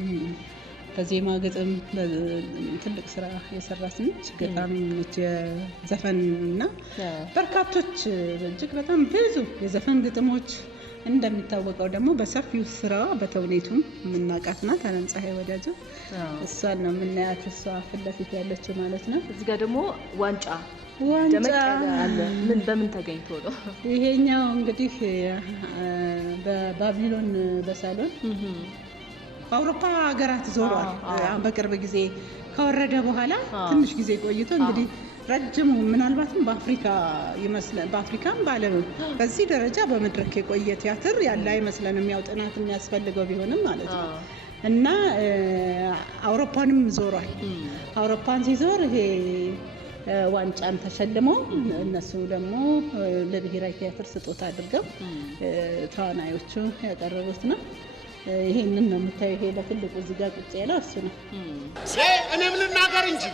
በዜማ ግጥም ትልቅ ስራ የሰራች ነች። ገጣሚ ነች። የዘፈንና በርካቶች እጅግ በጣም ብዙ የዘፈን ግጥሞች እንደሚታወቀው ደግሞ በሰፊው ስራዋ በተውኔቱም የምናውቃት ናት። ዓለም ፀሐይ ወዳጆ እሷን ነው የምናያት። እሷ ፊት ለፊት ያለችው ማለት ነው። እዚህ ጋር ደግሞ ዋንጫ አለ። በምን ተገኝቶ ነው? ይሄኛው እንግዲህ በባቢሎን በሳሎን በአውሮፓ ሀገራት ዞሯል። በቅርብ ጊዜ ከወረደ በኋላ ትንሽ ጊዜ ቆይቶ እንግዲህ ረጅሙ ምናልባትም በአፍሪካ ይመስላል በአፍሪካም በዓለም በዚህ ደረጃ በመድረክ የቆየ ቲያትር ያለ አይመስለንም። ያው ጥናት የሚያስፈልገው ቢሆንም ማለት ነው። እና አውሮፓንም ዞሯል። አውሮፓን ሲዞር ይሄ ዋንጫን ተሸልመው እነሱ ደግሞ ለብሔራዊ ቲያትር ስጦታ አድርገው ተዋናዮቹ ያቀረቡት ነው። ይሄንን ነው የምታየው። ይሄ በትልቁ እዚህ ጋር ቁጭ ያለው እሱ ነው። እኔም ልናገር እንጂ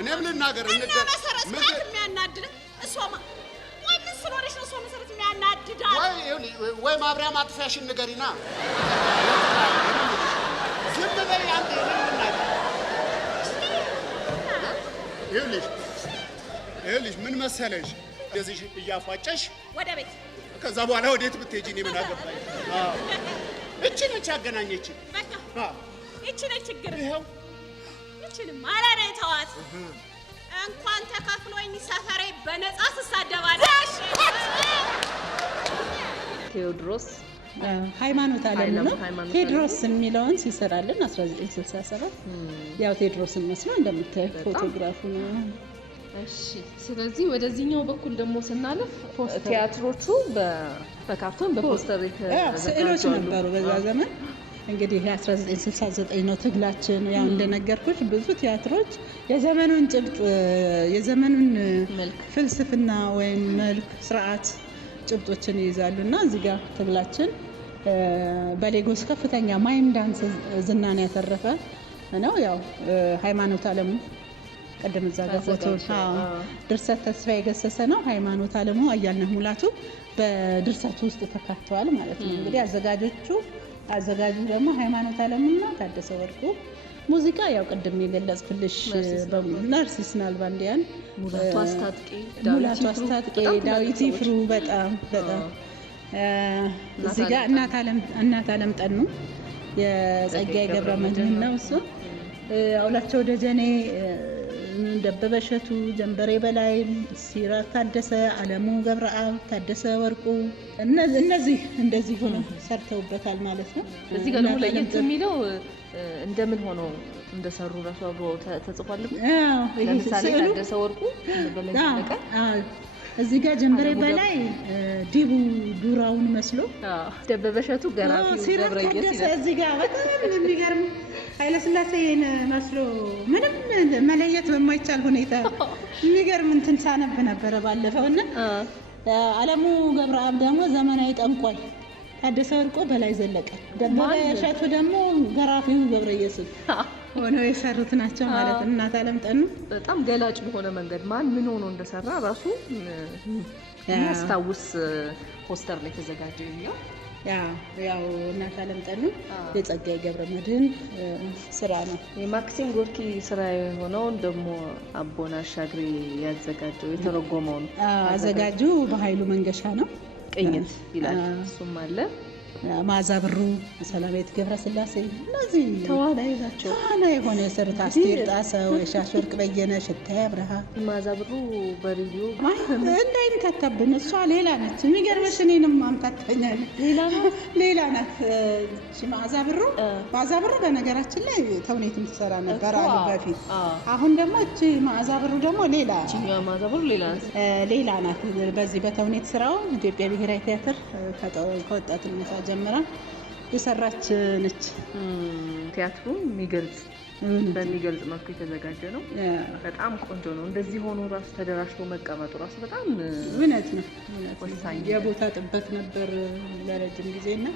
እኔም ልናገር መሰረት የሚያናድድ እሷማ ወይ ምን ስለሆነች ነው እሷ መሰረት የሚያናድዳል? ወይ ማብሪያ ማጥፊያሽን ንገሪና ዝም በይ አንተ። ይኸውልሽ ምን መሰለሽ እንደዚህ እያፏጨሽ ወደ ቤት ከዛ በኋላ ወዴት ብትሄጂ እኔ ምን አገባኝ? እቺ ነች ያገናኘችን። በቃ እቺ ነች ችግር። ይኸው እቺንም አላረ ተዋት። እንኳን ተከፍሎኝ ሰፈሬ በነፃ ትሳደባለሽ። ቴዎድሮስ ሃይማኖት አለም ነው። ቴዎድሮስ የሚለውን ሲሰራልን 1967 ያው ቴዎድሮስን መስሎ እንደምታዩት ፎቶግራፉ ነው። እሺ፣ ስለዚህ ወደዚህኛው በኩል ደግሞ ስናለፍ ቲያትሮቹ በካርቶን በፖስተር ስዕሎች ነበሩ በዛ ዘመን። እንግዲህ 1969 ነው ትግላችን። ያው እንደነገርኩሽ ብዙ ቲያትሮች የዘመኑን ጭብጥ የዘመኑን ፍልስፍና ወይም መልክ ስርዓት ጭብጦችን ይይዛሉና እዚህ ጋር ትግላችን በሌጎስ ከፍተኛ ማይም ዳንስ ዝናን ያተረፈ ነው። ያው ሃይማኖት አለሙ ቀደም እዛ ጋር ፎቶ ድርሰት ተስፋዬ ገሰሰ ነው። ሃይማኖት አለሙ፣ አያልነህ ሙላቱ በድርሰቱ ውስጥ ተካተዋል ማለት ነው። እንግዲህ አዘጋጁ ደግሞ ሃይማኖት አለሙና ታደሰ ወርቁ። ሙዚቃ ያው ቅድም የገለጽኩልሽ ናርሲስ ናልባንዲያን፣ ሙላቱ አስታጥቄ፣ ዳዊት ይፍሩ በጣም እዚህ ጋር እናት አለም ጠኑ የጸጋዬ ገብረመድህን ነው እሱ። አውላቸው ደጀኔ፣ ደበበ እሸቱ፣ ጀንበሬ በላይ፣ ሲራክ ታደሰ፣ አለሙ ገብረአብ፣ ታደሰ ወርቁ እነዚህ እንደዚህ ሆነው ሰርተውበታል ማለት ነው። እዚህ ጋር ደግሞ ለየት የሚለው እንደምን ሆኖ እንደሰሩ ራሱ አብሮ ተጽፏል። ለምሳሌ ታደሰ ወርቁ በለቀቀ እዚህ ጋር ጀንበሬ በላይ ዲቡ ዱራውን መስሎ ደበበ እሸቱ ገራፊው ገብረየስ እዚህ ጋር በጣም የሚገርም ኃይለ ሥላሴን መስሎ ምንም መለየት በማይቻል ሁኔታ የሚገርም እንትን ሳነብ ነበረ ባለፈውና አለሙ ገብረአብ ደግሞ ዘመናዊ ጠንቋይ፣ ታደሰ ወርቁ በላይ ዘለቀ፣ ደበበ እሸቱ ደግሞ ገራፊው ገብረየስ ሆነው የሰሩት ናቸው ማለት ነው። እናት አለም ጠኑ በጣም ገላጭ በሆነ መንገድ ማን ምን ሆኖ እንደሰራ ራሱ የሚያስታውስ ፖስተር ላይ ተዘጋጀው ነው። ያው እናት አለም ጠኑ የጸጋዬ ገብረመድህን ስራ ነው። የማክሲም ጎርኪ ስራ የሆነውን ደግሞ አቦና አሻግሬ ያዘጋጀው የተረጎመው ነው። አዘጋጁ በኃይሉ መንገሻ ነው። ቅኝት ይላል እሱም አለ። ማዛ ብሩ፣ ሰላማዊት ገብረስላሴ እነዚህ ተዋናይ ናቸው። ተዋናይ የሆነ የሰሩት አስቴር ጣሰው፣ የሻሽ ወርቅ በየነ፣ ሽታዬ አብርሃ። ማዛ ብሩ በሬዲዮ እንዳይምታታብን እሷ ሌላ ነች። የሚገርምሽ እኔንም አምታታኛለች። ሌላ ናት ማዛ ብሩ በነገራችን ላይ ተውኔትም ትሰራ ነበር አሉ በፊት። አሁን ደግሞ እቺ ማዛ ብሩ ደግሞ ማዛ ብሩ ሌላ ናት። በዚህ በተውኔት ስራው ኢትዮጵያ ብሔራዊ ቲያትር ከወጣትነቷ ጀምራ የሰራች ነች። ቲያትሩ በሚገልጽ መልኩ የተዘጋጀ ነው። በጣም ቆንጆ ነው። እንደዚህ ሆኖ ራሱ ተደራጅቶ መቀመጡ ራሱ በጣም እውነት ነው። ወሳኝ የቦታ ጥበት ነበር ለረጅም ጊዜና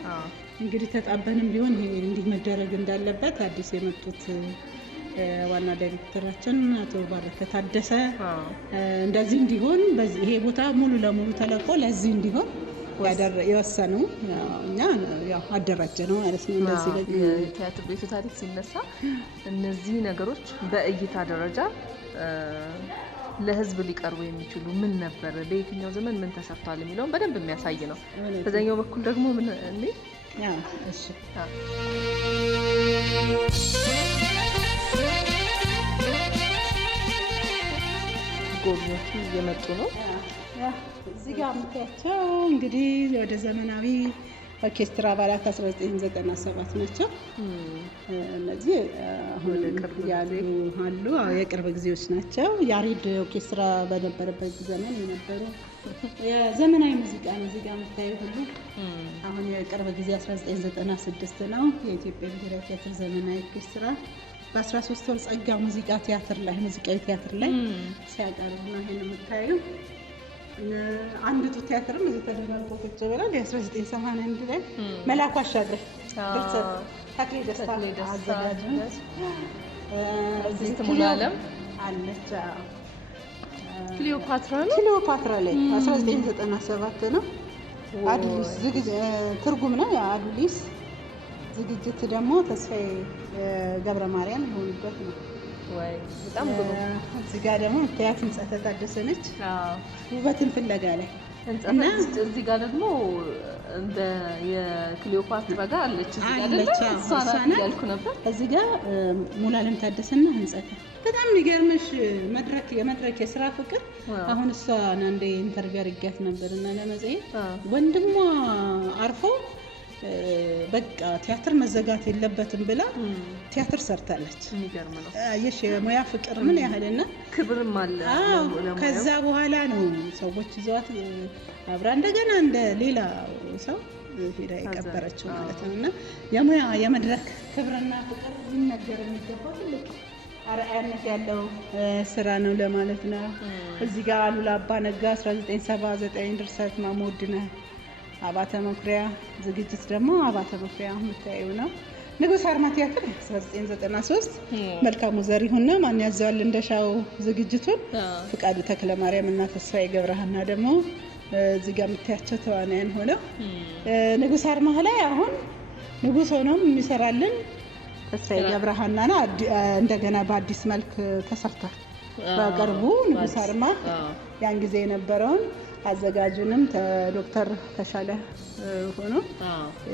እንግዲህ ተጣበንም ቢሆን ይሄ እንዲህ መደረግ እንዳለበት አዲስ የመጡት ዋና ዳይሬክተራችን አቶ ባረከ ታደሰ እንደዚህ እንዲሆን ይሄ ቦታ ሙሉ ለሙሉ ተለቆ ለዚህ እንዲሆን የወሰኑ እኛ ያው አደራጀ ነው ማለት ነው። እንደዚህ የቲያትር ቤቱ ታሪክ ሲነሳ እነዚህ ነገሮች በእይታ ደረጃ ለሕዝብ ሊቀርቡ የሚችሉ ምን ነበር፣ በየትኛው ዘመን ምን ተሰርቷል የሚለውን በደንብ የሚያሳይ ነው። በዛኛው በኩል ደግሞ ምን እሺ ጎብኚዎች እየመጡ ነው። እዚህ ጋር የምታያቸው እንግዲህ ወደ ዘመናዊ ኦርኬስትራ አባላት 1997 ናቸው። እነዚህ አሁን ያሉ አሉ የቅርብ ጊዜዎች ናቸው። ያሬድ ኦርኬስትራ በነበረበት ዘመን የነበሩ የዘመናዊ ሙዚቃ የምታዩ ሁሉ አሁን የቅርብ ጊዜ 1996 ነው። የኢትዮጵያ ብሔራዊ ቲያትር ዘመናዊ ኦርኬስትራ በ13 ወር ጸጋ ሙዚቃዊ ቲያትር ላይ ሲያቀርብ ነው ይሄን የምታዩ። አንድ ቲያትርም እዚህ ተደራርቦ ቁጭ ብሏል። የ1981 ላይ መላኩ አሻግሬ ተክሌ ደስታ አዘጋጅ እዚህ ሙሉ ዓለም አለች። ክሊዮፓትራ ላይ 1997 ነው። አዱሊስ ትርጉም ነው። የአዱሊስ ዝግጅት ደግሞ ተስፋዬ ገብረ ማርያም የሆኑበት ነው። ወይ በጣም ጥሩ። እዚህ ጋር ደግሞ ቲያትር ህንጸተ ታደሰ ነች። ውበትን ፍለጋ ላይ እና እዚህ ጋር ደግሞ እንደ የክሊዮፓትራ ጋር አለች። እዚህ ጋር እሷ ናት ያልኩ ነበር። እዚህ ጋር ሙሉዓለም ታደሰና ህንጸተ በጣም የሚገርምሽ የመድረክ የስራ ፍቅር። አሁን እሷ አንዴ ኢንተርቪው አድርጊያት ነበርና ለመጽሔት ወንድሟ አርፎ በቃ ቲያትር መዘጋት የለበትም ብላ ቲያትር ሰርታለች። የሚገርም ነው። አየሽ የሙያ ፍቅር ምን ያህልና ክብርም አለ። ከዛ በኋላ ነው ሰዎች ይዘዋት አብራ እንደገና እንደ ሌላ ሰው ሄዳ የቀበረችው ማለት ነው። እና የሙያ የመድረክ ክብርና ፍቅር ሊነገር የሚገባው ትልቅ አርአያነት ያለው ስራ ነው ለማለት ነው። እዚህ ጋር አሉላ አባ ነጋ 1979 ድርሰት ማሞድነህ አባተ መኩሪያ ዝግጅት ደግሞ አባተ መኩሪያ የምታየው ነው። ንጉሥ አርማ ቲያትር 1993 መልካሙ ዘሪሁን ነው። ማን ያዘዋል እንደሻው ዝግጅቱን ፍቃዱ ተክለማርያም እና ተስፋዬ ገብረሃና ደግሞ እዚህ ጋር የምታያቸው ተዋናያን ሆነው ንጉሥ አርማ ላይ አሁን ንጉሥ ሆኖም የሚሰራልን ተስፋዬ ገብረሃና ነው። እንደገና በአዲስ መልክ ተሰርቷል በቅርቡ ንጉሥ አርማ ያን ጊዜ የነበረውን አዘጋጁንም ዶክተር ተሻለ ሆኖ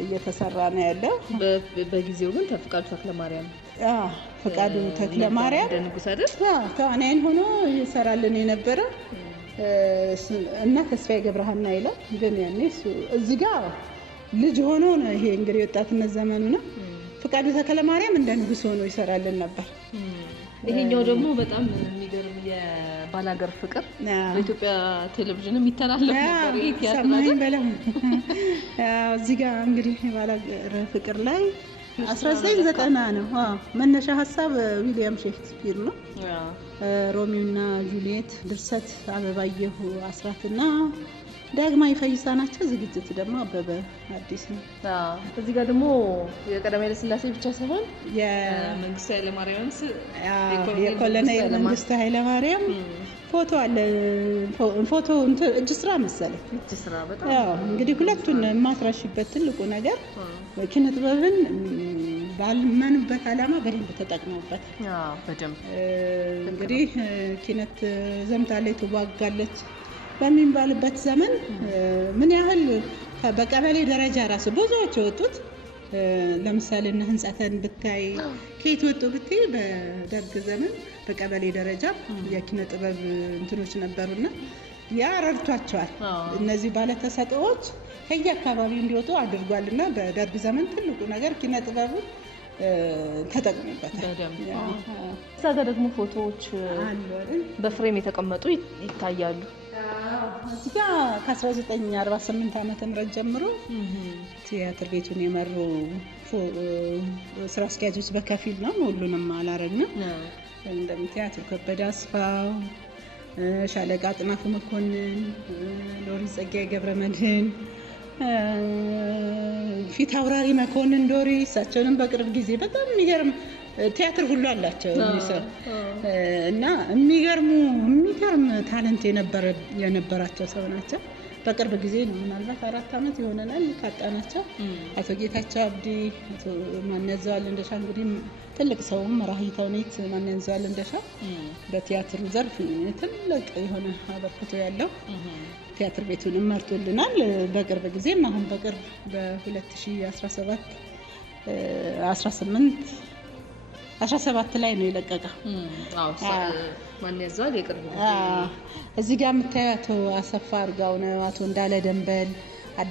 እየተሰራ ነው ያለው። በጊዜው ግን ፍቃዱ ተክለማርያም ንጉሥ አይደል ተዋናይን ሆኖ ይሰራልን የነበረ እና ተስፋዬ ገብረሃና ይላል። ግን ያኔ እዚህ ጋር ልጅ ሆኖ ነው። ይሄ እንግዲህ ወጣትነት ዘመኑ ነው። ፍቃዱ ተክለማርያም እንደ ንጉሥ ሆኖ ይሰራልን ነበር። ይሄኛው ደግሞ በጣም የሚገርም የባላገር ፍቅር በኢትዮጵያ ቴሌቪዥን የሚተላለፍ ነበር። ይሄ ቲያትር እዚህ ጋር እንግዲህ የባላገር ፍቅር ላይ 1990 ነው። መነሻ ሀሳብ ዊሊያም ሼክስፒር ነው። ሮሚዮ እና ጁሊየት ድርሰት አበባየሁ አስራትና ዳግማዊ ፈይሳ ናቸው። ዝግጅት ደግሞ አበበ አዲስ ነው። እዚህ ጋር ደግሞ የቀዳማዊ ኃይለ ሥላሴ ብቻ ሳይሆን የመንግስቱ ኃይለማርያም የኮሎኔል መንግስቱ ኃይለማርያም ፎቶ አለ። ፎቶ እጅ ስራ መሰለኝ። እጅ ስራ በጣም እንግዲህ ሁለቱን የማትረሽበት ትልቁ ነገር ኪነ ጥበብን ባልመኑበት ዓላማ በደንብ ተጠቅመውበት በደንብ እንግዲህ ኪነት ዘምታለች ትዋጋለች በሚባልበት ዘመን ምን ያህል በቀበሌ ደረጃ ራሱ ብዙዎች የወጡት ለምሳሌ እና ህንጻተን ብታይ ከየት ወጡ ብታይ በደርግ ዘመን በቀበሌ ደረጃ የኪነ ጥበብ እንትኖች ነበሩና ያ ረድቷቸዋል። እነዚህ ባለተሰጥኦዎች ከየአካባቢው እንዲወጡ አድርጓልና በደርግ ዘመን ትልቁ ነገር ኪነ ጥበቡ ተጠቅሞበታል። እዛ ጋር ደግሞ ፎቶዎች በፍሬም የተቀመጡ ይታያሉ። እዚህ ጋር ከ1948 ዓመተ ምህረት ጀምሮ ቲያትር ቤቱን የመሩ ስራ አስኪያጆች በከፊል ነው፣ ሁሉንም አላረግንም። እንደምታያት ከበደ አስፋው፣ ሻለቃ አጥናፉ መኮንን፣ ሎሬት ጸጋዬ ገብረመድህን፣ ፊት አውራሪ መኮንን ዶሪ እሳቸውንም በቅርብ ጊዜ በጣም የሚገርም ቲያትር ሁሉ አላቸው የሚሰሩ እና የሚገርም ታለንት የነበራቸው ሰው ናቸው። በቅርብ ጊዜ ነው ምናልባት 4 ዓመት ይሆነናል ካጣናቸው። አቶ ጌታቸው አብዲ፣ አቶ ማንያዘዋል እንደሻ እንግዲህ ትልቅ ሰውም ራሂ ተውኔት ማንያዘዋል እንደሻ በቲያትሩ ዘርፍ ትልቅ የሆነ አበርክቶ ያለው ቲያትር ቤቱንም መርቶልናል። በቅርብ ጊዜም አሁን በቅርብ በ2017 ላይ ነው የለቀቀው። ማን ያዘዋል የቅርብ ጊዜ እዚህ ጋር የምታየው አቶ አሰፋ አርጋው ነው፣ አቶ እንዳለ ደንበል፣ አቶ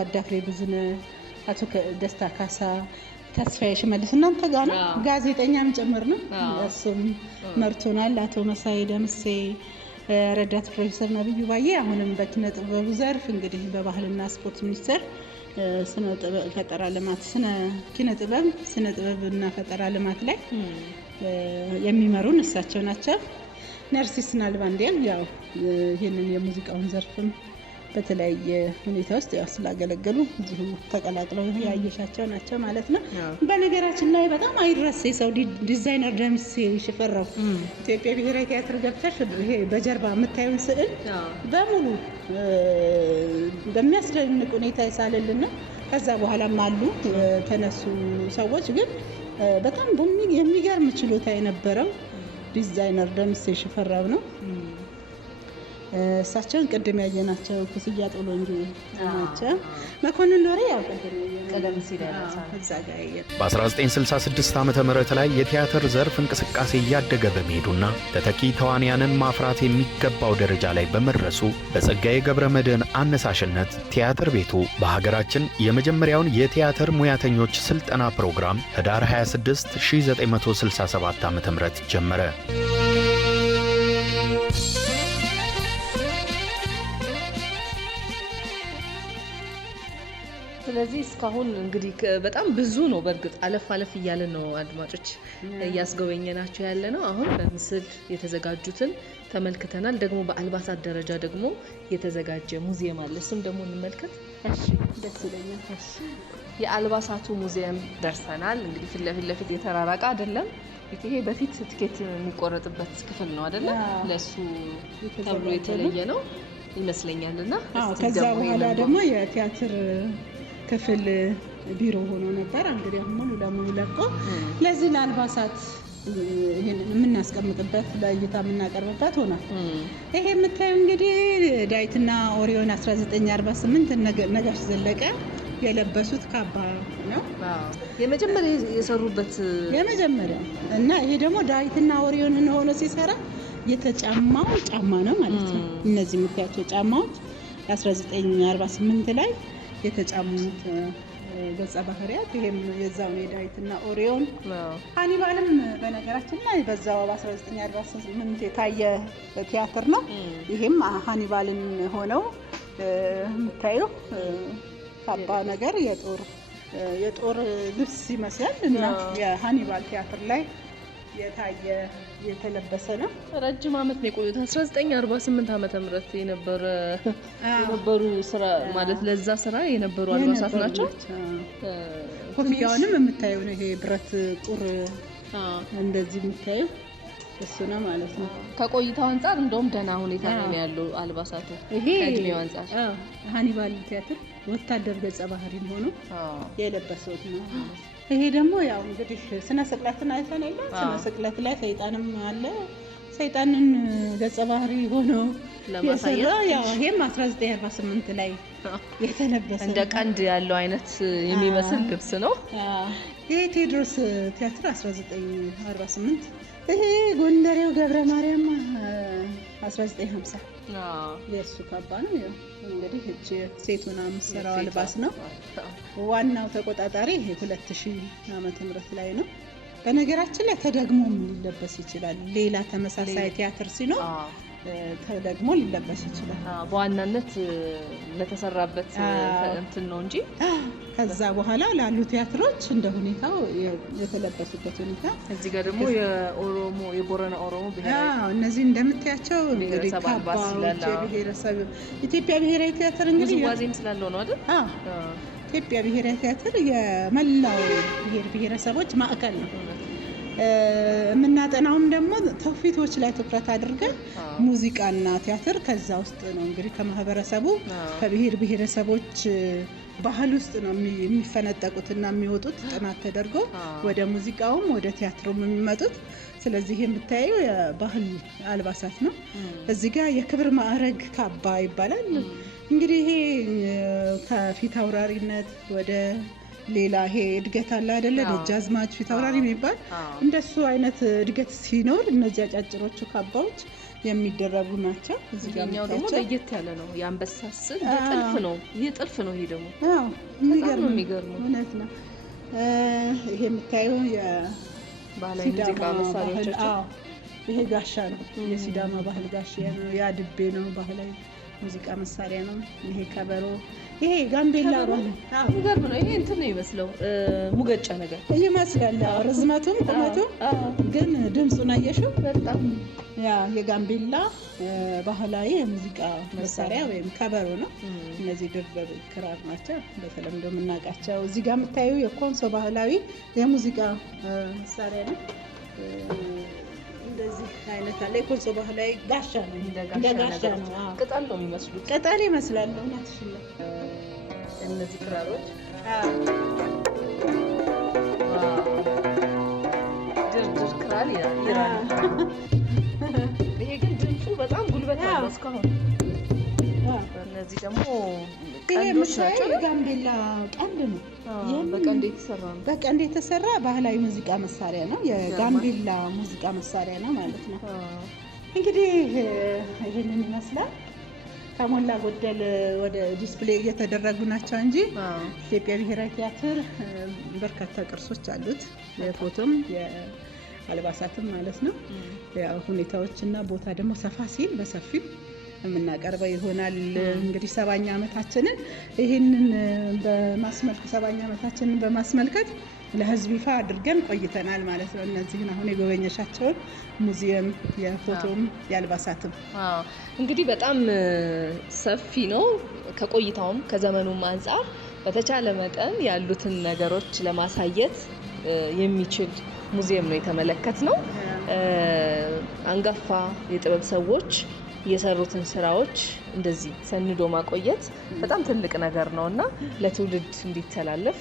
አዳፍሬ ብዙነህ፣ አቶ ደስታ ካሳ፣ ተስፋዬ ሽመልስ እናንተ ጋር ነው። ጋዜጠኛም ጭምር ነው። እሱም መርቶናል። አቶ መሳይ ደምሴ፣ ረዳት ፕሮፌሰር ነብዩ ባዬ አሁንም በኪነ ጥበቡ ዘርፍ እንግዲህ በባህልና ስፖርት ሚኒስቴር ስነ ጥበብና ፈጠራ ልማት ላይ የሚመሩን እሳቸው ናቸው። ነርሲስ ናልባንዲያም ያው ይህንን የሙዚቃውን ዘርፍም በተለያየ ሁኔታ ውስጥ ያው ስላገለገሉ እዚሁ ተቀላቅለው ያየሻቸው ናቸው ማለት ነው። በነገራችን ላይ በጣም አይረሴ ሰው ዲዛይነር ደምሴ ሽፈራው ኢትዮጵያ ብሔራዊ ቲያትር ገብተሽ ይሄ በጀርባ የምታዩን ስዕል በሙሉ በሚያስደንቅ ሁኔታ ይሳለልና ከዛ በኋላም አሉ ተነሱ ሰዎች ግን በጣም የሚገርም ችሎታ የነበረው ዲዛይነር ደምሴ ሽፈራው ነው። እሳቸውን ቅድም ያየናቸው ኩስያ ጦሎ እንጂ ናቸው። መኮንን ሎሬ ያው ቀደም ሲል በ1966 ዓመተ ምህረት ላይ የቲያትር ዘርፍ እንቅስቃሴ እያደገ በመሄዱና ተተኪ ተዋንያንን ማፍራት የሚገባው ደረጃ ላይ በመድረሱ በጸጋዬ ገብረመድህን አነሳሽነት ቲያትር ቤቱ በሀገራችን የመጀመሪያውን የቲያትር ሙያተኞች ስልጠና ፕሮግራም ህዳር 26 1967 ዓ.ም ጀመረ። ስለዚህ እስካሁን እንግዲህ በጣም ብዙ ነው። በእርግጥ አለፍ እያለን ነው አድማጮች እያስጎበኘናቸው ያለ ነው። አሁን በምስል የተዘጋጁትን ተመልክተናል። ደግሞ በአልባሳት ደረጃ ደግሞ የተዘጋጀ ሙዚየም አለ። እሱም ደግሞ እንመልከት። እሺ፣ ደስ ይለኛል። እሺ፣ የአልባሳቱ ሙዚየም ደርሰናል። እንግዲህ ፊት ለፊት የተራራቀ አይደለም። ይሄ በፊት ትኬት የሚቆረጥበት ክፍል ነው አይደለ? ለሱ ተብሎ የተለየ ነው ይመስለኛልና ከዛ በኋላ ደግሞ የቲያትር ክፍል ቢሮ ሆኖ ነበር። እንግዲህ አሁን ሙሉ ለሙሉ ለቆ ለዚህ ለአልባሳት ይሄንን የምናስቀምጥበት ለእይታ የምናቀርብበት ሆኗል። ይሄ የምታዩ እንግዲህ ዳዊትና ኦሪዮን 1948 ነጋሽ ዘለቀ የለበሱት ካባ ነው። የመጀመሪያ የሰሩበት የመጀመሪያ እና ይሄ ደግሞ ዳዊትና ኦሪዮን ሆኖ ሲሰራ የተጫማው ጫማ ነው ማለት ነው። እነዚህ የምታያቸው ጫማዎች 1948 ላይ የተጫሙት ገጸ ባህሪያት ይሄም የዛው የዳዊትና ኦሪዮን ሃኒባልም በነገራችን ላይ በዛው በ1948 የታየ ቲያትር ነው። ይሄም ሃኒባልን ሆነው የምታዩ ካባ ነገር የጦር ልብስ ይመስላል እና የሃኒባል ቲያትር ላይ የታየ የተለበሰ ነው። ረጅም ዓመት ነው የቆዩት። 1948 ዓመተ ምህረት የነበሩ ስራ ማለት ለዛ ስራ የነበሩ አልባሳት ናቸው። ኮፍያውንም የምታየው ነው። ይሄ ብረት ቁር እንደዚህ የምታየው እሱ ነው ማለት ነው። ከቆይታው አንፃር እንደውም ደህና ሁኔታ ነው ያለው አልባሳቱ። ይሄ ከእድሜው አንፃር ሃኒባል ቲያትር ወታደር ገጸ ባህሪን ሆኖ የለበሰው ነው። ይሄ ደግሞ ያው እንግዲህ ስነ ስቅለትን አይተን አይደል? ስነ ስቅለት ላይ ሰይጣንም አለ። ሰይጣንን ገጸ ባህሪ ሆኖ ለማሳየት ያው ይሄም 1948 ላይ የተለበሰ እንደ ቀንድ ያለው አይነት የሚመስል ልብስ ነው። ይሄ ቴዎድሮስ ቲያትር 1948። ይሄ ጎንደሬው ገብረ ማርያም 1950 የእሱ ካባ ነው። ያው እንግዲህ እቺ ሴቱና የምትሰራው አልባስ ነው። ዋናው ተቆጣጣሪ ይሄ 2000 ዓመተ ምህረት ላይ ነው። በነገራችን ላይ ተደግሞ ሊለበስ ይችላል። ሌላ ተመሳሳይ ቲያትር ሲኖር ተደግሞ ሊለበስ ይችላል። በዋናነት ለተሰራበት እንትን ነው እንጂ ከዛ በኋላ ላሉ ቲያትሮች እንደ ሁኔታው የተለበሱበት ሁኔታ። እዚህ ጋር ደግሞ የቦረና ኦሮሞ ብሔራዊ እነዚህ እንደምታያቸው እንግዲህ ካባዎች የብሔረሰብ ኢትዮጵያ ብሔራዊ ቲያትር እንግዲህ ውዝዋዜም ስላለው ነው አይደል? ኢትዮጵያ ብሔራዊ ቲያትር የመላው ብሔረሰቦች ማዕከል ነው። የምናጠናውም ደግሞ ትውፊቶች ላይ ትኩረት አድርገን ሙዚቃና ቲያትር ከዛ ውስጥ ነው እንግዲህ ከማህበረሰቡ ከብሔረሰቦች ባህል ውስጥ ነው የሚፈነጠቁትና የሚወጡት ጥናት ተደርጎ ወደ ሙዚቃውም ወደ ቲያትሩም የሚመጡት። ስለዚህ የምታየው የባህል አልባሳት ነው። እዚህ ጋር የክብር ማዕረግ ካባ ይባላል። እንግዲህ ይሄ ከፊት አውራሪነት ወደ ሌላ ይሄ እድገት አለ አይደለ? ደጃዝማች ፊት አውራሪ የሚባል እንደሱ አይነት እድገት ሲኖር እነዚህ አጫጭሮቹ ካባዎች የሚደረጉ ናቸው። እዚህ ጋር ደግሞ ለየት ያለ ነው። የአንበሳ ስዕል ጥልፍ ነው። ይሄ ጥልፍ ነው። ይሄ ደግሞ አዎ የሚገርም እውነት ነው። ይሄ የምታየው የባህላዊ ሙዚቃ መሳሪያዎቻቸው ይሄ ጋሻ ነው። የሲዳማ ባህል ጋሻ ነው። ያ ድቤ ነው። ባህላዊ ሙዚቃ መሳሪያ ነው። ይሄ ከበሮ፣ ይሄ ጋምቤላ ባህል የሚገርም ነው። ይሄ እንትን ነው ይመስለው ሙገጫ ነገር ይመስላል። ርዝመቱም ቁመቱም ግን ድምፁን አየሽው? በጣም ያ የጋምቤላ ባህላዊ የሙዚቃ መሳሪያ ወይም ከበሮ ነው። እነዚህ ድርብ ክራር ናቸው በተለምዶ የምናውቃቸው። እዚህ ጋር የምታዩ የኮንሶ ባህላዊ የሙዚቃ መሳሪያ ነው። እንደዚህ አይነት አለ። የኮንሶ ባህላዊ ጋሻ ነው። እንደ ጋሻ ነው። ቅጠል ነው የሚመስሉት። ቅጠል ይመስላል። እውነትሽ ነው። እነዚህ ክራሮች ድርድር ክራር ይላል። ይሄ ግን ድምፁ በጣም ጉልበት አለው እስካሁን። እነዚህ ደግሞ ቀንዶች ናቸው። የጋምቤላ ቀንድ ነው። በቀንድ የተሰራ ነው። በቀንድ የተሰራ ባህላዊ ሙዚቃ መሳሪያ ነው። የጋምቤላ ሙዚቃ መሳሪያ ነው ማለት ነው። እንግዲህ ይህንን ይመስላል። ከሞላ ጎደል ወደ ዲስፕሌይ እየተደረጉ ናቸው እንጂ ኢትዮጵያ ብሔራዊ ቲያትር በርካታ ቅርሶች አሉት። የፎቶም የአልባሳትም ማለት ነው። ያው ሁኔታዎችና ቦታ ደግሞ ሰፋ ሲል በሰፊው የምናቀርበው ይሆናል። እንግዲህ 70ኛ ዓመታችንን ይህንን በማስመልከት 70ኛ ዓመታችንን በማስመልከት ለህዝብ ይፋ አድርገን ቆይተናል ማለት ነው። እነዚህን አሁን የጎበኘሻቸውን ሙዚየም የፎቶም የአልባሳትም እንግዲህ በጣም ሰፊ ነው። ከቆይታውም ከዘመኑም አንጻር በተቻለ መጠን ያሉትን ነገሮች ለማሳየት የሚችል ሙዚየም ነው የተመለከትነው። አንጋፋ የጥበብ ሰዎች የሰሩትን ስራዎች እንደዚህ ሰንዶ ማቆየት በጣም ትልቅ ነገር ነውና ለትውልድ እንዲተላለፍ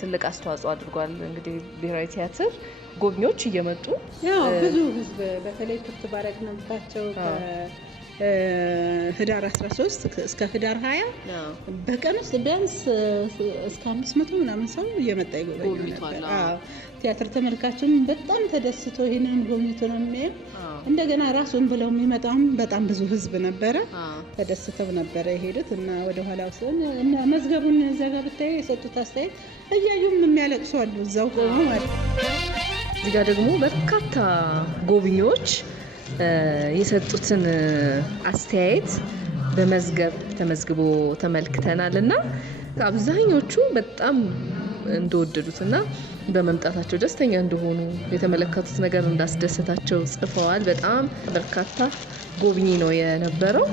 ትልቅ አስተዋጽኦ አድርጓል። እንግዲህ ብሔራዊ ቲያትር ጎብኚዎች እየመጡ ብዙ ህዝብ በተለይ ክፍት ባረግንባቸው ህዳር 13 እስከ ህዳር 20 በቀን ውስጥ ቢያንስ እስከ 500 ምናምን ሰው እየመጣ ይጎበኙ ነበር። ቲያትር ተመልካችም በጣም ተደስቶ ይሄንን ጎብኝቶ ነው የሚያየው። እንደገና ራሱን ብለው የሚመጣም በጣም ብዙ ህዝብ ነበረ። ተደስተው ነበረ የሄዱት እና ወደ ኋላ ወሰን እና መዝገቡን ዘጋ ብታይ የሰጡት አስተያየት እያዩም የሚያለቅሱ አሉ እዛው ቆሞ ማለት። እዚህ ጋር ደግሞ በርካታ ጎብኚዎች የሰጡትን አስተያየት በመዝገብ ተመዝግቦ ተመልክተናል እና አብዛኞቹ በጣም እንደወደዱትና በመምጣታቸው ደስተኛ እንደሆኑ የተመለከቱት ነገር እንዳስደሰታቸው ጽፈዋል። በጣም በርካታ ጎብኚ ነው የነበረው።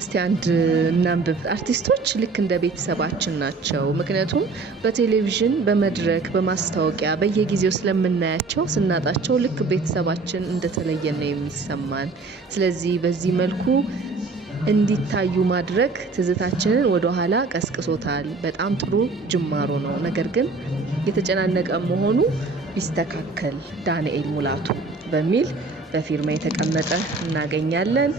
እስቲ አንድ እናንብብ። አርቲስቶች ልክ እንደ ቤተሰባችን ናቸው። ምክንያቱም በቴሌቪዥን፣ በመድረክ፣ በማስታወቂያ በየጊዜው ስለምናያቸው ስናጣቸው ልክ ቤተሰባችን እንደተለየን ነው የሚሰማን። ስለዚህ በዚህ መልኩ እንዲታዩ ማድረግ ትዝታችንን ወደ ኋላ ቀስቅሶታል። በጣም ጥሩ ጅማሮ ነው። ነገር ግን የተጨናነቀ መሆኑ ቢስተካከል ዳንኤል ሙላቱ በሚል በፊርማ የተቀመጠ እናገኛለን።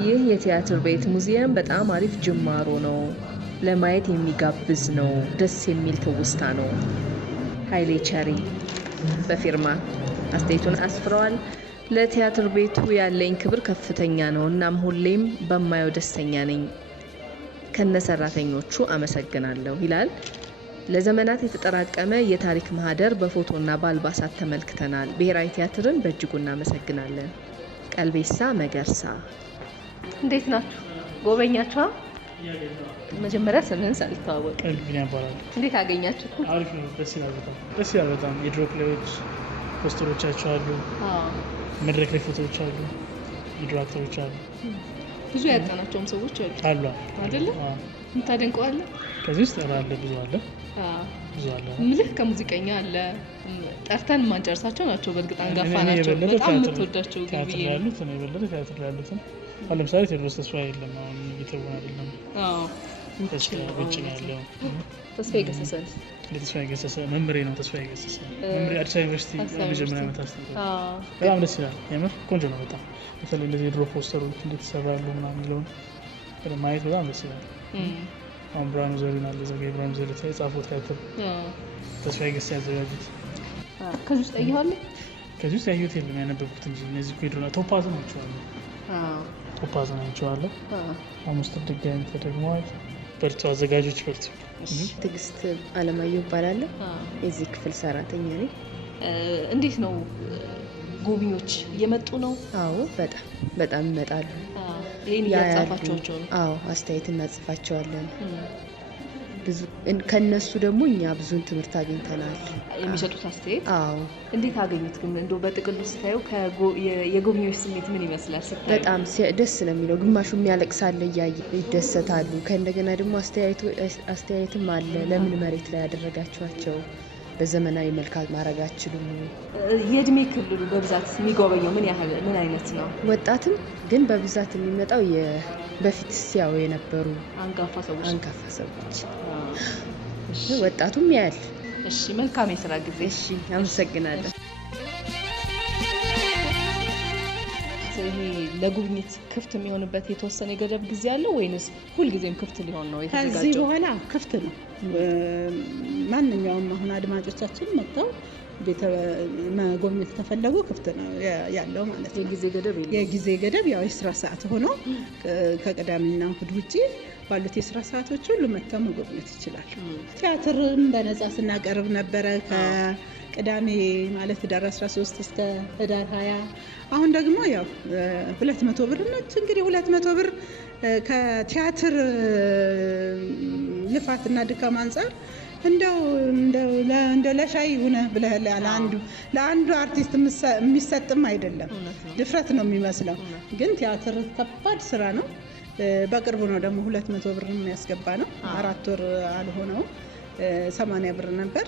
ይህ የቲያትር ቤት ሙዚየም በጣም አሪፍ ጅማሮ ነው። ለማየት የሚጋብዝ ነው። ደስ የሚል ትውስታ ነው። ኃይሌ ቸሪ በፊርማ አስተያየቱን አስፍረዋል። ለቲያትር ቤቱ ያለኝ ክብር ከፍተኛ ነው። እናም ሁሌም በማየው ደስተኛ ነኝ። ከነሰራተኞቹ አመሰግናለሁ ይላል። ለዘመናት የተጠራቀመ የታሪክ ማህደር በፎቶና በአልባሳት ተመልክተናል። ብሔራዊ ቲያትርን በእጅጉ እናመሰግናለን። ቀልቤሳ መገርሳ። እንዴት ናችሁ? ጎበኛችኋ? መጀመሪያ ስምህን ሳልተዋወቅ ቀልቢን ያባላል። እንዴት አገኛችሁ? አሪፍ ነው። ደስ ይላል በጣም የድሮ ፕሌዎች ፖስተሮቻቸው አሉ። መድረክ ላይ ፎቶዎች አሉ። የድሮ አክተሮች አሉ። ብዙ ያጣናቸውም ሰዎች አሉ አይደለ? እንታደንቀዋለን። ከዚህ ውስጥ አለ ብዙ አለ ምልህ ከሙዚቀኛ አለ ጠርተን ማንጨርሳቸው ናቸው። በእርግጥ አንጋፋ ናቸው። በጣም የምትወዳቸው ግብዬ ያሉት ነው የበለጠ ቲያትር ላይ ያሉትን አሁን ለምሳሌ ቴዎድሮስ ተስፋዬ የለም። አሁን እየተወነ አይደለም። ውጭ ነው ያለው። ተስፋዬ ገሰሰ ተስፋዬ ገሰሰ መምሬ ነው። ተስፋዬ ገሰሰ መምሬ አዲስ አበባ ዩኒቨርሲቲ መጀመሪያ ዓመት አስተምሯል። በጣም ደስ ይላል። የምር ቆንጆ ነው በጣም በተለይ እንደዚህ የድሮ ፖስተሮች እንዴት ይሰራሉ ምናምን የሚለውን ማየት በጣም ደስ ይላል። አሁን ብርሃኑ ዘሪሁን አለ። ዘጋይ ብርሃኑ ዘሪሁን የጻፈው ቲያትር ተስፋዬ ገሰሰ ያዘጋጁት። ከዚህ ውስጥ አየኸዋለሁ? ከዚህ ውስጥ ያየሁት የለም ያነበብኩት እንጂ እነዚህ ኮድሮና ቶፓዝ ናቸው አሉ። ቶፓዝ ናቸው አለ። አምስት ድጋሚ ተደግመዋል። በርቱ አዘጋጆች በርቱ። ትዕግስት አለማየሁ እባላለሁ። የዚህ ክፍል ሰራተኛ ነኝ። እንዴት ነው ጎብኚዎች እየመጡ ነው? አዎ በጣም ይመጣሉ። ይሄን እያጻፋቸው ነው? አዎ አስተያየት እናጽፋቸዋለን። ብዙ ከነሱ ደግሞ እኛ ብዙን ትምህርት አግኝተናል። የሚሰጡት አስተያየት አዎ። እንዴት አገኙት ግን? እንደው በጥቅሉ ስታየው የጎብኚዎች ስሜት ምን ይመስላል ስታየው? በጣም ደስ ነው የሚለው። ግማሹ የሚያለቅሳለ እያየ ይደሰታሉ። ከእንደገና ደግሞ አስተያየትም አለ። ለምን መሬት ላይ ያደረጋችኋቸው በዘመናዊ መልካት ማድረግ አትችሉም? የእድሜ ክልሉ በብዛት የሚጎበኘው ምን አይነት ነው? ወጣትም ግን በብዛት የሚመጣው በፊት ሲያው የነበሩ አንጋፋ ሰዎች ወጣቱም ያያል። እሺ መልካም የስራ ጊዜ። እሺ አመሰግናለሁ። ይሄ ለጉብኝት ክፍት የሚሆንበት የተወሰነ የገደብ ጊዜ አለው ወይንስ ሁልጊዜም ክፍት ሊሆን ነው የተዘጋጀው? ከዚህ በኋላ ክፍት ነው። ማንኛውም አሁን አድማጮቻችን መጥተው መጎብኘት ከፈለጉ ክፍት ነው ያለው ማለት ነው። የጊዜ ገደብ ያው የስራ ሰዓት ሆኖ ከቅዳሜና እሁድ ውጪ ባሉት የስራ ሰዓቶች ሁሉ መጥተው መጎብኘት ይችላል። ቲያትርም በነጻ ስናቀርብ ነበረ ከቅዳሜ ማለት ህዳር 13 እስከ ህዳር 20። አሁን ደግሞ ያው 200 ብር ነች። እንግዲህ 200 ብር ከቲያትር ልፋትና ድካም አንጻር እንደው ለሻይ ሆነ ብለህ ለአንዱ አርቲስት የሚሰጥም አይደለም። ድፍረት ነው የሚመስለው፣ ግን ቲያትር ከባድ ስራ ነው። በቅርቡ ነው ደግሞ 200 ብር የሚያስገባ ነው። 4 ወር አልሆነውም። 80 ብር ነበር።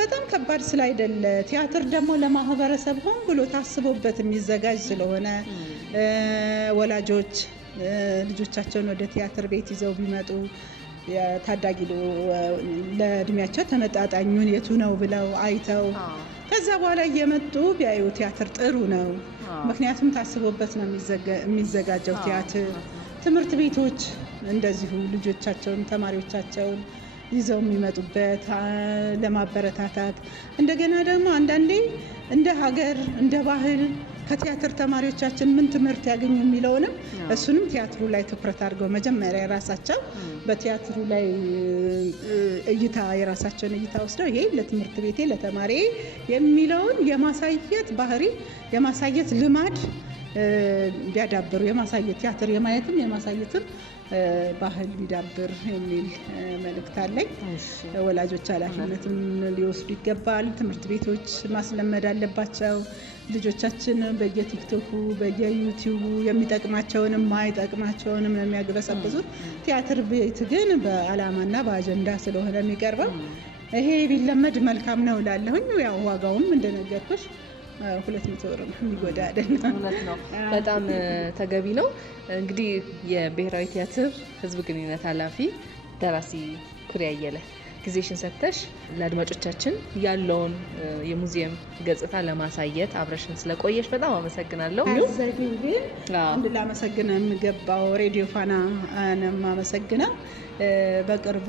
በጣም ከባድ ስላይደለ ቲያትር ደግሞ ለማህበረሰብ ሆን ብሎ ታስቦበት የሚዘጋጅ ስለሆነ ወላጆች ልጆቻቸውን ወደ ቲያትር ቤት ይዘው ቢመጡ ታዳጊ ለእድሜያቸው ተመጣጣኙን የቱ ነው ብለው አይተው ከዛ በኋላ እየመጡ ቢያዩ ቲያትር ጥሩ ነው። ምክንያቱም ታስቦበት ነው የሚዘጋጀው ቲያትር። ትምህርት ቤቶች እንደዚሁ ልጆቻቸውን ተማሪዎቻቸውን ይዘው የሚመጡበት ለማበረታታት፣ እንደገና ደግሞ አንዳንዴ እንደ ሀገር እንደ ባህል ከቲያትር ተማሪዎቻችን ምን ትምህርት ያገኙ የሚለውንም እሱንም ቲያትሩ ላይ ትኩረት አድርገው መጀመሪያ የራሳቸው በቲያትሩ ላይ የራሳቸውን እይታ ወስደው ይሄ ለትምህርት ቤቴ ለተማሪ የሚለውን የማሳየት ባህሪ የማሳየት ልማድ ቢያዳብሩ የማሳየት ቲያትር የማየትም የማሳየትም ባህል ቢዳብር የሚል መልእክት አለኝ። ወላጆች ኃላፊነቱን ሊወስዱ ይገባል። ትምህርት ቤቶች ማስለመድ አለባቸው። ልጆቻችን በየቲክቶኩ በየዩቲዩቡ የሚጠቅማቸውንም ማይጠቅማቸውንም የሚያግበሰብሱት። ቲያትር ቤት ግን በዓላማና በአጀንዳ ስለሆነ የሚቀርበው ይሄ ቢለመድ መልካም ነው እላለሁኝ። ያው ዋጋውም እንደነገርኩሽ 200 ብር ነው፣ የሚጎዳ አይደለም። እውነት ነው፣ በጣም ተገቢ ነው። እንግዲህ የብሔራዊ ቲያትር ህዝብ ግንኙነት ኃላፊ ደራሲ ኩሪያ አየለ ጊዜሽን ሰጥተሽ ለአድማጮቻችን ያለውን የሙዚየም ገጽታ ለማሳየት አብረሽን ስለቆየሽ በጣም አመሰግናለሁ። አዘጊው ግን አንድ ላመሰግን የሚገባው ሬዲዮ ፋና ነው የማመሰግነው። በቅርቡ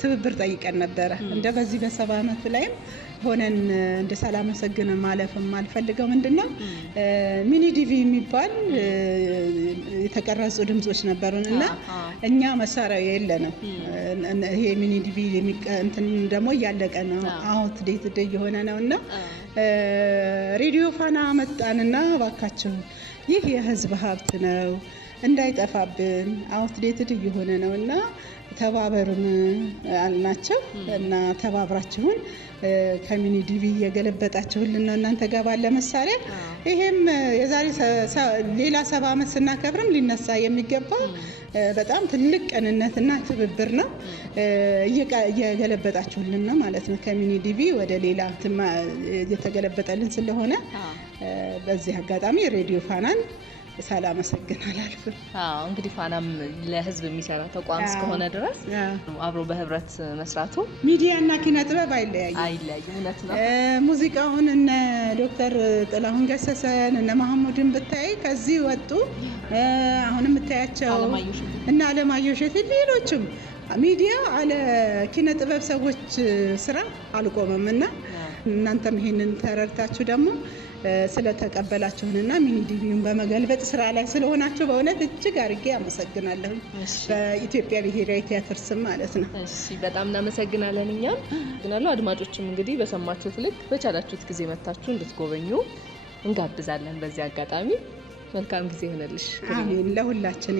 ትብብር ጠይቀን ነበረ። በዚህ በ70 ዓመት ላይም ሆነን እንደ ሳላመሰግን ማለፍ የማልፈልገው ምንድነው ሚኒ ዲቪ የሚባል የተቀረጹ ድምጾች ነበሩን እና እኛ መሳሪያ የለንም። ይሄ ሚኒ ዲቪ እንትን ደግሞ እያለቀ ነው፣ አውት ዴት የሆነ ነው እና ሬዲዮ ፋና መጣንና እባካችሁ ይህ የህዝብ ሀብት ነው እንዳይጠፋብን አውትዴትድ እየሆነ ነው እና ተባበሩን አልናቸው እና ተባብራችሁን ከሚኒ ዲቪ የገለበጣችሁልን ነው እናንተ ጋር ባለ መሳሪያ። ይሄም የዛሬ ሌላ 70 ዓመት ስናከብርም ሊነሳ የሚገባው በጣም ትልቅ ቅንነትና ትብብር ነው። እየገለበጣችሁልን ነው ማለት ነው። ከሚኒ ዲቪ ወደ ሌላ የተገለበጠልን ስለሆነ በዚህ አጋጣሚ ሬዲዮ ፋናን ሳላመሰግን አላልፍም። እንግዲህ ፋናም ለህዝብ የሚሰራ ተቋም እስከሆነ ድረስ አብሮ በህብረት መስራቱ ሚዲያና ኪነ ጥበብ አይለያይም። እውነት ነው። ሙዚቃውን እነ ዶክተር ጥላሁን ገሰሰን እነ መሐሙድን ብታይ ከዚህ ወጡ። አሁን የምታያቸው እና አለማየሁ እሸቴ ሌሎችም ሚዲያ አለ ኪነ ጥበብ ሰዎች ስራ አልቆመም እና እናንተም ይሄንን ተረድታችሁ ደግሞ ስለተቀበላችሁንና ሚኒ ዲቪውን በመገልበጥ ስራ ላይ ስለሆናችሁ በእውነት እጅግ አድርጌ አመሰግናለሁ። በኢትዮጵያ ብሔራዊ ቲያትር ስም ማለት ነው። እሺ በጣም እናመሰግናለን። እኛም ግናሉ አድማጮችም እንግዲህ በሰማችሁት ልክ በቻላችሁት ጊዜ መታችሁ እንድትጎበኙ እንጋብዛለን። በዚህ አጋጣሚ መልካም ጊዜ ይሆነልሽ። አሜን። ለሁላችን